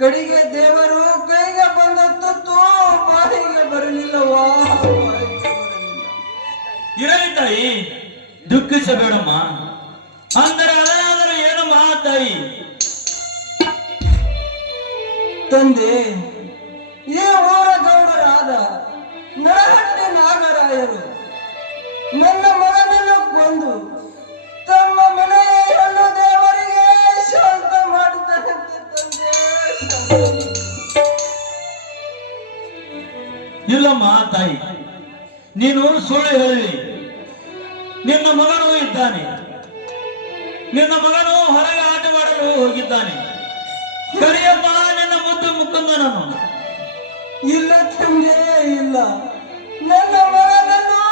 ಕಡೆಗೆ ದೇವರು ಕೈಗೆ ಬಂದ ತುತ್ತು ಬಾಯಿಗೆ ಬರಲಿಲ್ಲವಾ. ಇರಲಿ ತಾಯಿ, ದುಃಖಿಸಬೇಡಮ್ಮ. ಅಂದರೆ ಅದಾದರೂ ಏನು ಮಹಾತಾಯಿ. ತಂದೆ, ಈ ಊರ ಗೌಡರಾದ ನರಹಟ್ಟಿ ನಾಗರಾಯರು ನನ್ನ ಮಗನನ್ನು ಕೊಂದು ತಮ್ಮ ಮನೆಯ ಹೆಣ್ಣು ದೇವರಿಗೆ ಶಾಂತ ಮಾಡಿದ್ದಾರಂತೆ. ತಂದೆ, ಇಲ್ಲಮ್ಮ ತಾಯಿ, ನೀನು ಸುಳ್ಳು ಹೇಳಿ. ನಿನ್ನ ಮಗನು ಇದ್ದಾನೆ. ನಿನ್ನ ಮಗನು ಹೊರಗೆ ಆಟವಾಡಲು ಹೋಗಿದ್ದಾನೆ. ಕರೆಯಮ್ಮ ನಿನ್ನ ಮುದ್ದು ಮುಕ್ಕಂದನನು. ಇಲ್ಲ ತಂದೆ, ಇಲ್ಲ. ನನ್ನ ಮಗನನ್ನು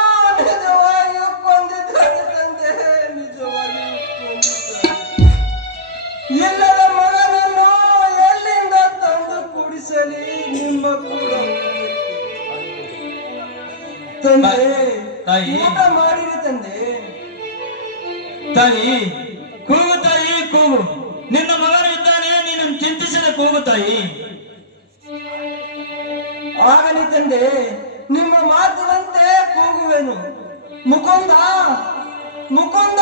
ನಿಜವಾಗಿಯೂ ಕೊಂದಿದ್ದಾನೆ ತಂದೆ, ನಿಜವಾಗಿಯೂ ಕೊಂದಿದ್ದಾನೆ. ಇಲ್ಲದ ಮಗನನ್ನು ಎಲ್ಲಿಂದ ತಂದು ಕೂಡಿಸಲಿ ನಿಮ್ಮ ಕೂಡ ತಂದೆ. ತಾಯಿ, ಊಟ ಮಾಡಿರಿ ತಂದೆ. ತಾಯಿ, ಕೂಗು ತಾಯಿ, ಕೂಗು. ನಿನ್ನ ಮಗನು ಇದ್ದಾನೆ, ನೀನು ಚಿಂತಿಸಿದ ಕೂಗು ತಾಯಿ. ಆಗಲಿ ತಂದೆ, ನಿಮ್ಮ ಮಾತಿನಂತೆ ಕೂಗುವೆನು. ಮುಕುಂದ, ಮುಕುಂದ.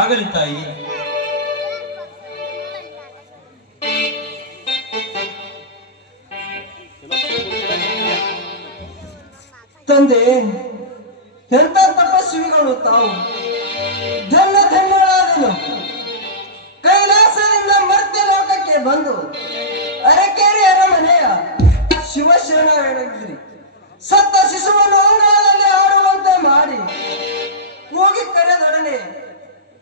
ಆಗಲಿ ತಾಯಿ. ತಂದೆ, ಎಂತ ತಪಸ್ವಿಗಳು ತಾವು. ಧನ್ಯ ಧನ್ಯರಾದನು. ಕೈಲಾಸದಿಂದ ಮರ್ತ್ಯ ಲೋಕಕ್ಕೆ ಬಂದು ಅರಕೇರಿ ಅರಮನೆಯ ಶಿವಶರಣಗಿರಿ ಸತ್ತ ಶಿಶುವನ್ನು ಅಂಗಳದಲ್ಲಿ ಆಡುವಂತೆ ಮಾಡಿ ಹೋಗಿ ಕರೆದೊಡನೆ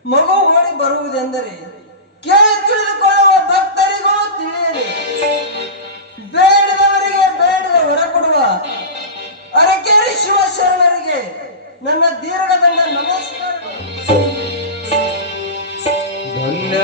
ಮಗು ಓಡಿ ಬರುವುದೆಂದರೆ ಕೇಳಿ ತಿಳಿದುಕೊಳ್ಳುವ ಭಕ್ತರಿಗೂ ತಿಳಿಯಲಿ. ಬೇಡದವರಿಗೆ ಬೇಡದ ಹೊರ ಕೊಡುವ ಅರಕೇರಿ ಶಿವಶರಣರಿಗೆ ನನ್ನ ದೀರ್ಘದಂಡ ನಮಸ್ಕಾರ. ಧನ್ಯ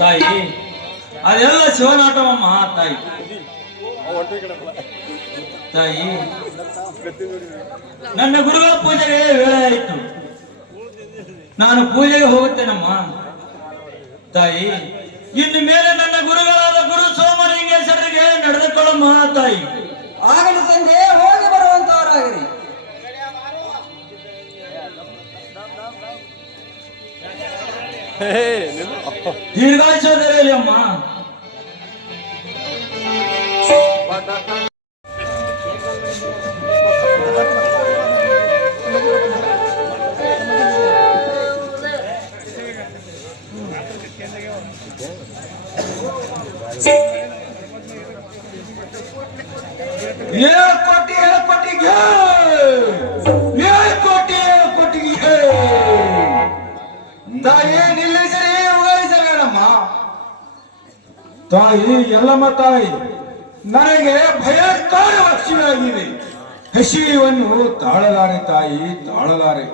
ತಾಯಿ ಅದೆಲ್ಲ ಶಿವನಾಟವಮ್ಮ ತಾಯಿ. ತಾಯಿ ನನ್ನ ಗುರುಗಳ ಪೂಜೆಗೆ ವೇಳೆ ಆಯಿತು, ನಾನು ಪೂಜೆಗೆ ಹೋಗುತ್ತೇನಮ್ಮ. ತಾಯಿ ಇನ್ನು ಮೇಲೆ ನನ್ನ ಗುರುಗಳಾದ ಗುರು ಸೋಮಲಿಂಗೇಶ್ವರರಿಗೆ ನಡೆದುಕೊಳ್ಳಮ್ಮ ತಾಯಿ. ಆಗಲಿ ತಂದೆ, ಹೋಗಿ ಬರುವಂತವರಾಗಿರಿ. ದೀರ್ಘಾಯುಷ್ಯದಲ್ಲಿ ಅಮ್ಮ. ತಾಯಿ ನಿಲ್ಲಿಸಿರಿ, ಉಳಿಸಬೇಡಮ್ಮ. ತಾಯಿ ಎಲ್ಲಮ್ಮ ತಾಯಿ, ನನಗೆ ಭಯಂಕರ ಹಸಿವಾಗಿದೆ. ಹಸಿವನ್ನು ತಾಳಲಾರೆ ತಾಯಿ, ತಾಳಲಾರೆ.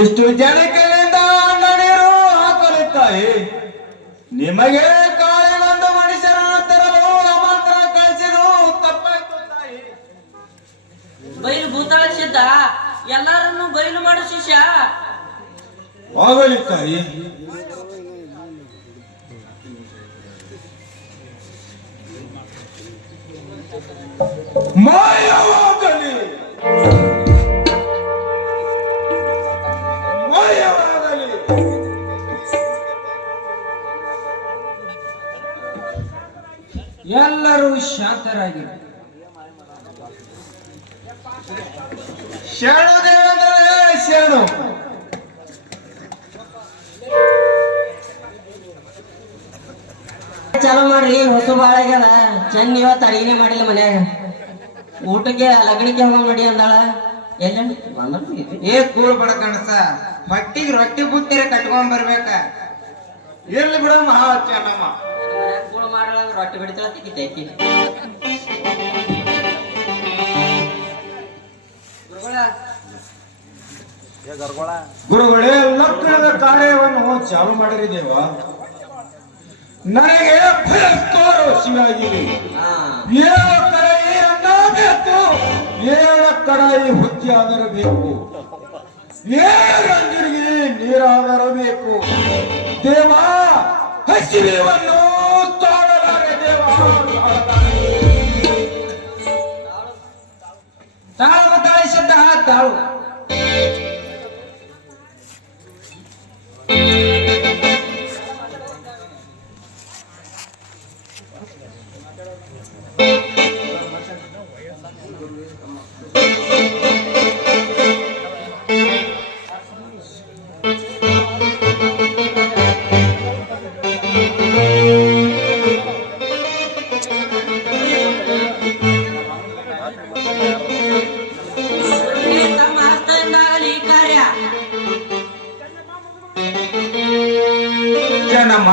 ಇಷ್ಟು ಜನಕ್ಕೆಲ್ಲಿಂದ ಅನ್ನ ನೀರು ಹಾಕಲು ತಾಯಿ. ನಿಮಗೆ ಕಾಳಿಗೊಂದು ಮನುಷ್ಯರನ್ನು ತರಲು ಅಮಾಂತರ ಕಳಿಸಿದು ತಪ್ಪಾಯ್ತು ತಾಯಿ. ಬಯಲು ಭೂತಾಳ ಸಿದ್ಧ, ಎಲ್ಲರನ್ನು ಬಯಲು ಮಾಡು ಶಿಷ್ಯ. ಆಗಲಿ ತಾಯಿ. ಮಾಯವಾಗಲಿ, ಮಾಯವಾಗಲಿ. ಎಲ್ಲರೂ ಶಾಂತರಾಗಿರಿ. ಶರಣು ದೇವೇಂದ್ರನೇ ಶರಣು. ಚಾಲು ಮಾಡ್ರಿ, ಹೊಸ ಬಾಳ ಆಗ್ಯದ. ಚೆನ್ನ ಇವತ್ತು ಅಡಿಗೆ ಮಾಡಿಲ್ಲ ಮನ್ಯಾಗ. ಊಟಕ್ಕೆ ಲಗ್ನಕ್ಕೆ ಹೋಗಂಗ್ ನಡಿ ಅಂದಾಳ. ಎಲ್ಲ ಏ ಕೂಳ್ ಬಡ ಕಣಸ, ಹೊಟ್ಟಿಗೆ ರೊಟ್ಟಿ ಬುತ್ತಿರ ಕಟ್ಕೊಂಡ್ ಬರ್ಬೇಕ. ಇರ್ಲಿ ಬಿಡಮ್ಮ ಚೆನ್ನಮ್ಮ. ಕೂಳು ಮಾಡಲ್ಲ, ರೊಟ್ಟಿ ಬಿಡ್ತಾಳ ತೆಗಿತೈತಿ. ಗುರುಗಳೇ, ಲಗ್ನದ ಕಾರ್ಯವನ್ನು ಚಾಲು ಮಾಡಿರಿ ದೇವ. ನನಗೆ ಭಯಂಕರ ಹಸಿವಾಗಿದೆ. ಏಳು ಕಡಾಯಿ ಅನ್ನ ಬೇಕು, 7 ಕಡಾಯಿ ಹುಚ್ಚಿ ಆದರೂ ಬೇಕು, 7 ರಂಜರಿಗೆ ನೀರಾದರೂ ಬೇಕು. ದೇವ ಹಸಿವೆಯನ್ನು ತಾಳಲಾರೆ ದೇವ, ತಾಳು ತಾಳಿ ಶಬ್ದ ತಾಳು. ತಮ್ಮ ಹಸ್ತದಿಂದಾಗಲಿ ಈ ಕಾರ್ಯ. ಚೆನ್ನಮ್ಮ,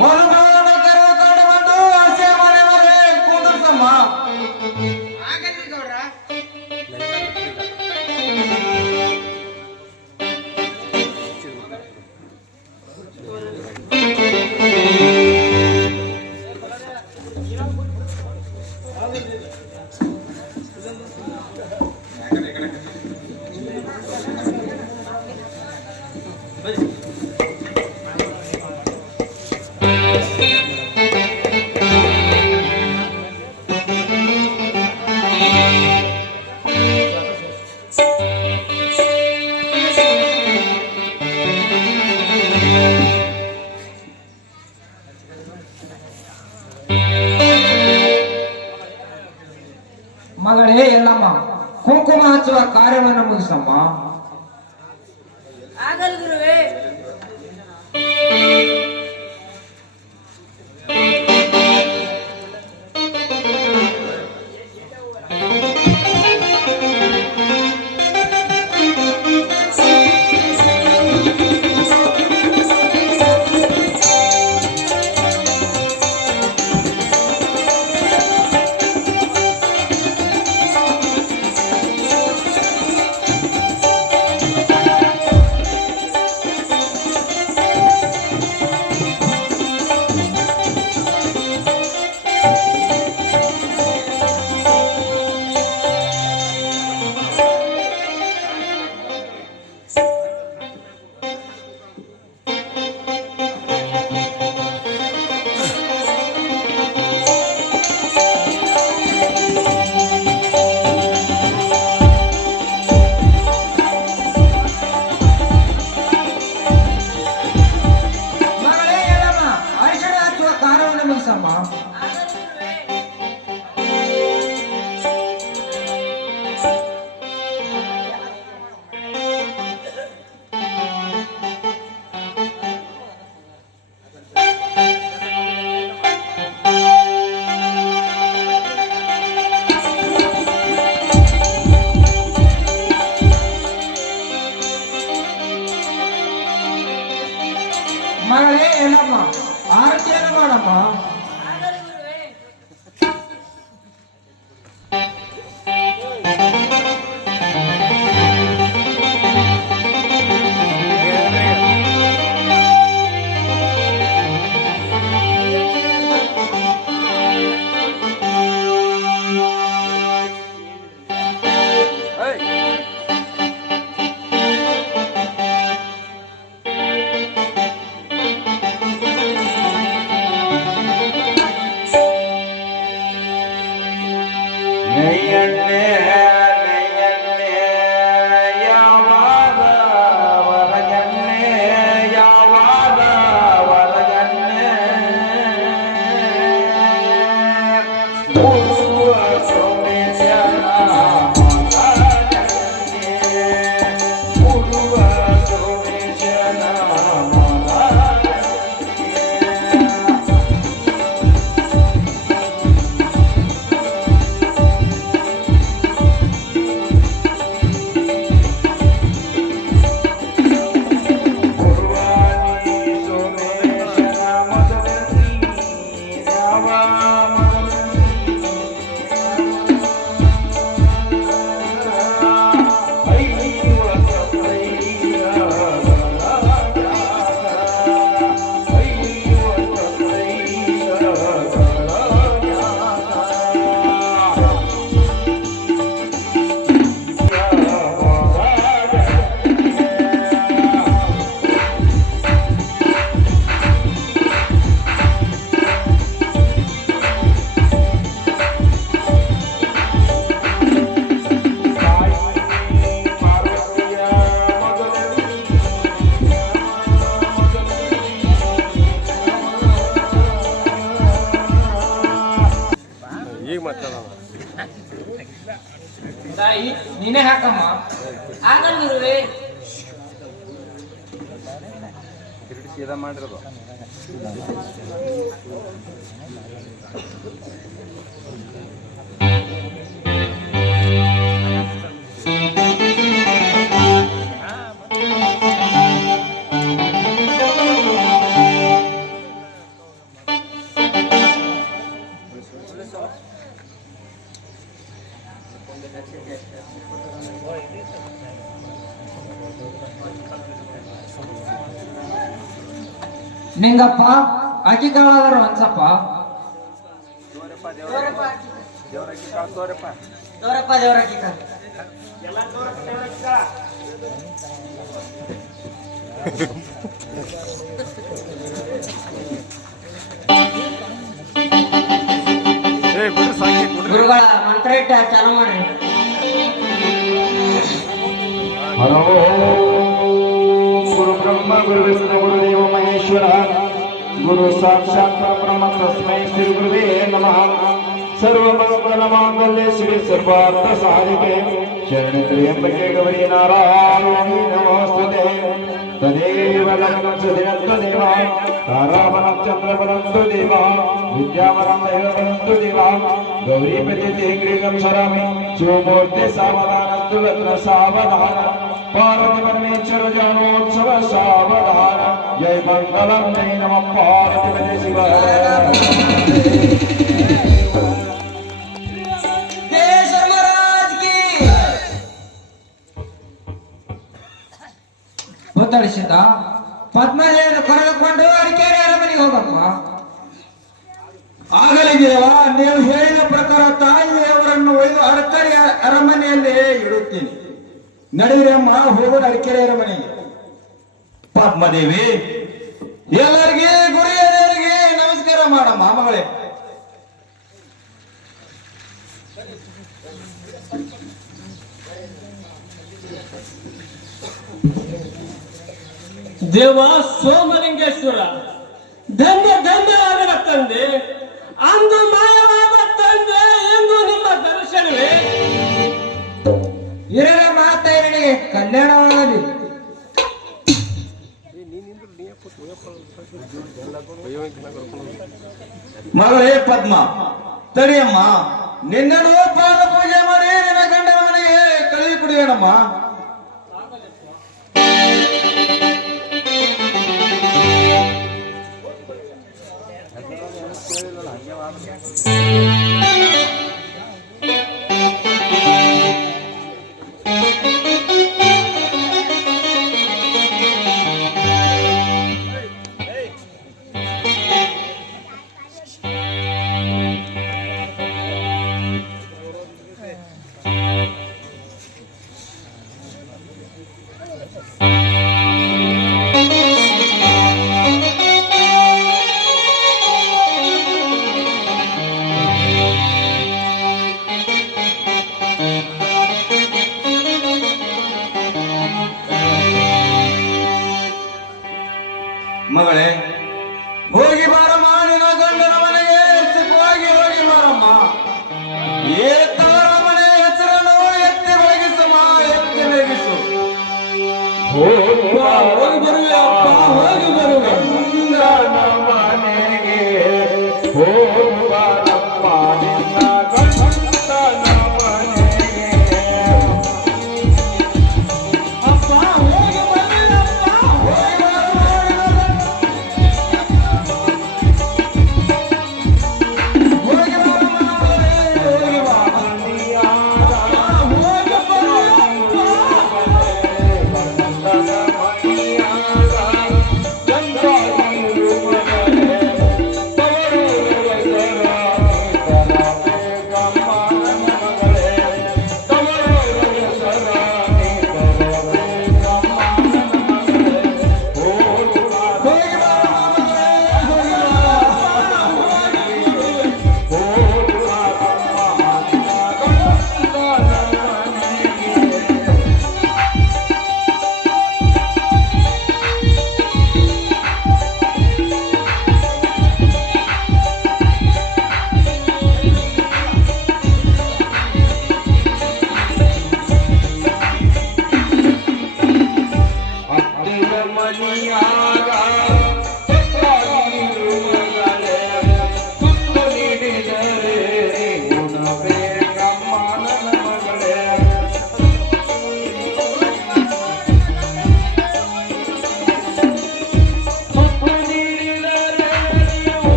ಮರುಮಗನ ಕರೆದುಕೊಂಡು ಬಂದು ಹಸೆ ಮನೆ ಮೇಲೆ ಕುಂಡ್ರಸಮ್ಮ. ಆಗಲ್ರಿ ಗೌಡ್ರ. ಮಗಳೇ ಎಲ್ಲಮ್ಮ, ಕುಂಕುಮ ಹಚ್ಚುವ ಕಾರ್ಯವನ್ನು ಮುಗಿಸಮ್ಮ. ಆಗಲಿ ಗುರುವೇ. ಮಗಳೇ ಏನಮ್ಮ ಆರತಿಯನ್ನು ಮಾಡಮ್ಮ. ಆಗಲಿ ಗುರುವೇ. ನೈಯಣ್ಣೆ ಯಾವಾಗ ವರಗಣ್ಣೆ ಯಾವಾಗ ವರಗಣ್ಣೆ ಪೂರ್ವ ಸೋಮೇಶನ ಮಗನೇ ಪೂರ್ವ ಸೋಮೇಶನ ಮಗನೇ ಈಗ ಮತ್ತೆ ತಾಯಿ ನೀನೇ ಹಾಕಮ್ಮ. ಆಗಲಿ ಗುರುವೇ. ಸೀದಾ ಮಾಡಿರೋದು ನಿಂಗಪ್ಪ ಅಕ್ಕಿ ಕಾಳಾದ್ರು ಅನ್ಸಪ್ಪ. ದೇವರಪ್ಪ ದೇವರಕ್ಕಿ ಬಿಡ್ರಿ ಸಾಕಿ ಬಿಡ್ರಿ. ಗುರುಗಳ ಮಂತ್ರ ಇಟ್ಟ ಚಾಲು ಮಾಡ್ರಿ. ಹರೋ ಗುರು ಬ್ರಹ್ಮ ಗುರು ವಿಷ್ಣು ಗುರುದೇವ ಮಹೇಶ್ವರ ಗುರು ಸಾಕ್ಷಾತ್ ಪರಬ್ರಹ್ಮ ತಸ್ಮೈ ಶ್ರೀ ಗುರುವೇ ನಮಃ. ಸರ್ವಮಂಗಲ ಮಾಂಗಲ್ಯ ಶ್ರೀ ಸರ್ವಾರ್ಥ ಸಾಧಿಕೆ ಶರಣಿ ತ್ರ್ಯಂಬಕೆ ಗೌರಿ ನಾರಾಯಣಿ ನಮೋಸ್ತುತೆ. ತದೇವ ಲಗ್ನಸುದಿನಂತು ತಾರಾಬಲಂ ಚಂದ್ರಬಲಂತು ದೇವ ವಿದ್ಯಾಬಲಂ ದೈವಬಲಂತು ದೇವ ಗೌರೀಪತಿ ದೇಗ್ರಿಗಂ ಶರಾಮಿ ಶಿವಮೂರ್ತಿ ಸಾವಧಾನಂತು ಲಗ್ನ ಸಾವಧಾನ ಪಾರ್ವತಿ ಪರಮೇಶ್ವರ ಜಾನೋತ್ಸವ ಸಾವಧಾನ. ಜೈ ಮಂಗಲಂ ಜೈ ನಮಃ ಪಾರ್ವತಿ ಶಿವ. ದೇವೇಶ್ವರ ಮಹಾರಾಜ್ ಕಿ ಗೊತ್ತಳಿಸಿದ ಪದ್ಮದೇವರು ಕರೆದುಕೊಂಡು ಅಡಿಕೆರೆ ಅರಮನೆಗೆ ಹೋಗಪ್ಪ. ಆಗಲಿ ದೇವ, ನೀವು ಹೇಳಿದ ಪ್ರಕಾರ ತಾಯಿಯವರನ್ನು ಒಯ್ದು ಅರಕರಿ ಅರಮನೆಯಲ್ಲೇ ಇಡುತ್ತೀನಿ. ನಡೆಯಿರಮ್ಮ, ಹೋಗೋಣ ಅರಕೆರೆ ಅರಮನೆಗೆ. ಪದ್ಮದೇವಿ, ಎಲ್ಲರಿಗೆ ಗುರಿಯರಿಗೆ ನಮಸ್ಕಾರ ಮಾಡಮ್ಮ ಮಗಳೇ. ದೇವ ಸೋಮಲಿಂಗೇಶ್ವರ, ಧನ್ಯ ಧನ್ಯವಾದ ತಂದೆ. ಅಂದು ಮಾಯವಾದ ತಂದೆ, ಎಂದು ನಿಮ್ಮ ದರ್ಶನವೇ. ಹಿರಿಯರ ಮಾತಾಯಿಗಳಿಗೆ ಕಲ್ಯಾಣವಾಗಲಿ. ಮಗಳೇ ಪದ್ಮ, ತಡಿಯಮ್ಮ, ನಿನ್ನನ್ನು ಪಾದ ಪೂಜೆ ಮಾಡಿ ನಿನ್ನ ಗಂಡನ ಮನೆಗೆ ಕಳುಹಿ ಕುಡಿಯೋಣಮ್ಮ. ಮಗಳೇ, ಹೋಗಿ ಬಾರಮ್ಮ ನಿನ್ನ ಗಂಡನ ಮನೆಗೆ ಸುಖವಾಗಿ ಹೋಗಿ ಬಾರಮ್ಮ. ತವರ ಮನೆ ಹೆಸರನ್ನು ಎತ್ತಿ ಬೆಳಗಿಸಮ್ಮ, ಎತ್ತಿ ಬೆಳಗಿಸು. ಹೋಗಿ ಬರುವೆ ಅಪ್ಪ, ಹೋಗಿ ಬರುವೆ. ಅಪ್ಪ ಹೋಗಿ ಬರುವೆ ಅಪ್ಪ.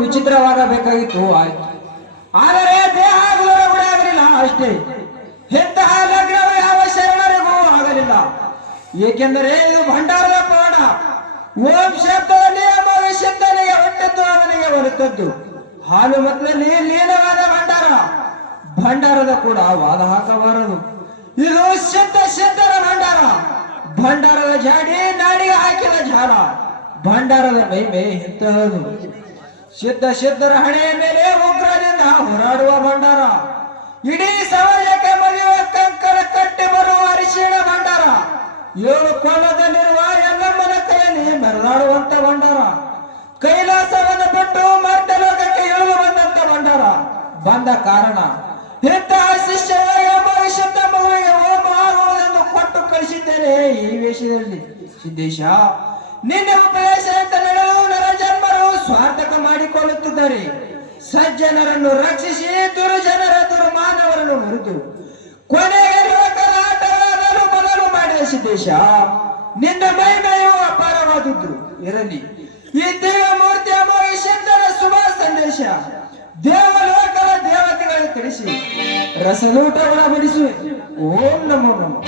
ವಿಚಿತ್ರವಾಗಬೇಕಾಗಿತ್ತು, ಆಯ್ತು. ಆದರೆ ದೇಹ ಆಗಲಿಲ್ಲ ಅಷ್ಟೇ. ಇಂತಹ ಲಗ್ನವು ಯಾವ ಶರಣರಿಗೂ ಆಗಲಿಲ್ಲ. ಏಕೆಂದರೆ ಇದು ಭಂಡಾರದ ಪವಾಡ. ಓಂ ಶಬ್ದದಲ್ಲಿ ಭವಿಷ್ಯದಲ್ಲಿಗೆ ಹೊಟ್ಟದ್ದು ಅವನಿಗೆ ಹೊರತದ್ದು. ಹಾಲು ಮತದಲ್ಲಿ ಲೀನವಾದ ಭಂಡಾರದ ಕೂಡ ವಾದ ಹಾಕಬಾರದು. ಇದು ಸಿದ್ಧರ ಭಂಡಾರ. ಭಂಡಾರದ ಜಾಡಿ ನಾಡಿಗೆ ಹಾಕಿದ ಜಾಲ. ಭಂಡಾರದ ಮೈಮೆ ಇಂತಹದು. ಸಿದ್ಧರ ಹಣೆಯ ಮೇಲೆ ಉಗ್ರದಿಂದ ಹೋರಾಡುವ ಭಂಡಾರ. ಇಡೀ ಸಮಾಜಕ್ಕೆ ಮರೆಯುವ ಕಂಕಣ ಕಟ್ಟಿ ಬರುವ ಅರಿಶಿಣ ಭಂಡಾರ. 7 ಕೋಲದಲ್ಲಿರುವ ಎಲ್ಲಮ್ಮನ ಕೈಯಲ್ಲಿ ಮೆರೆದಾಡುವಂತ ಭಂಡಾರ. ಕೈಲಾಸವನ್ನು ಬಿಟ್ಟು ಮರ್ತ ಲೋಕಕ್ಕೆ ಇಳಿದು ಬಂದಂತ ಭಂಡಾರ. ಬಂದ ಕಾರಣ ಇಂತಹ ಶಿಷ್ಯರಾಗಿ ಭವಿಷ್ಯದ ಮಗುವಿಗೆ ಹೋಮ ಆಗುವುದನ್ನು ಕೊಟ್ಟು ಕಳಿಸಿದ್ದೇನೆ ಈ ವೇಷದಲ್ಲಿ. ಸಿದ್ದೇಶ, ನಿನ್ನ ಉಪದೇಶ ಅಂತ ನಡೆದು ನರಜನ್ಮರು ಸ್ವಾರ್ಥಕ ಮಾಡಿಕೊಳ್ಳುತ್ತಿದ್ದಾರೆ. ಸಜ್ಜನರನ್ನು ರಕ್ಷಿಸಿ ದುರ್ಜನರ ದುರ್ಮಾನವರನ್ನು ಮರೆತು ಕೊನೆಗೆ ಲೋಕದ ಆಟವಾದಲು ಮೊದಲು ಮಾಡಿದ ಸಿದ್ದೇಶ, ನಿನ್ನ ಮಹಿಮೆಯು ಅಪಾರವಾದದ್ದು ಇರಲಿ. ಈ ದೇವಮೂರ್ತಿಯ ಭವಿಷ್ಯದ ಶುಭ ಸಂದೇಶ ದೇವಲೋಕದ ದೇವತೆಗಳಿಗೆ ಕಳಿಸಿ ರಸದೂಟಗಳ ಬಡಿಸುವೆ. ಓಂ ನಮೋ ನಮೋ.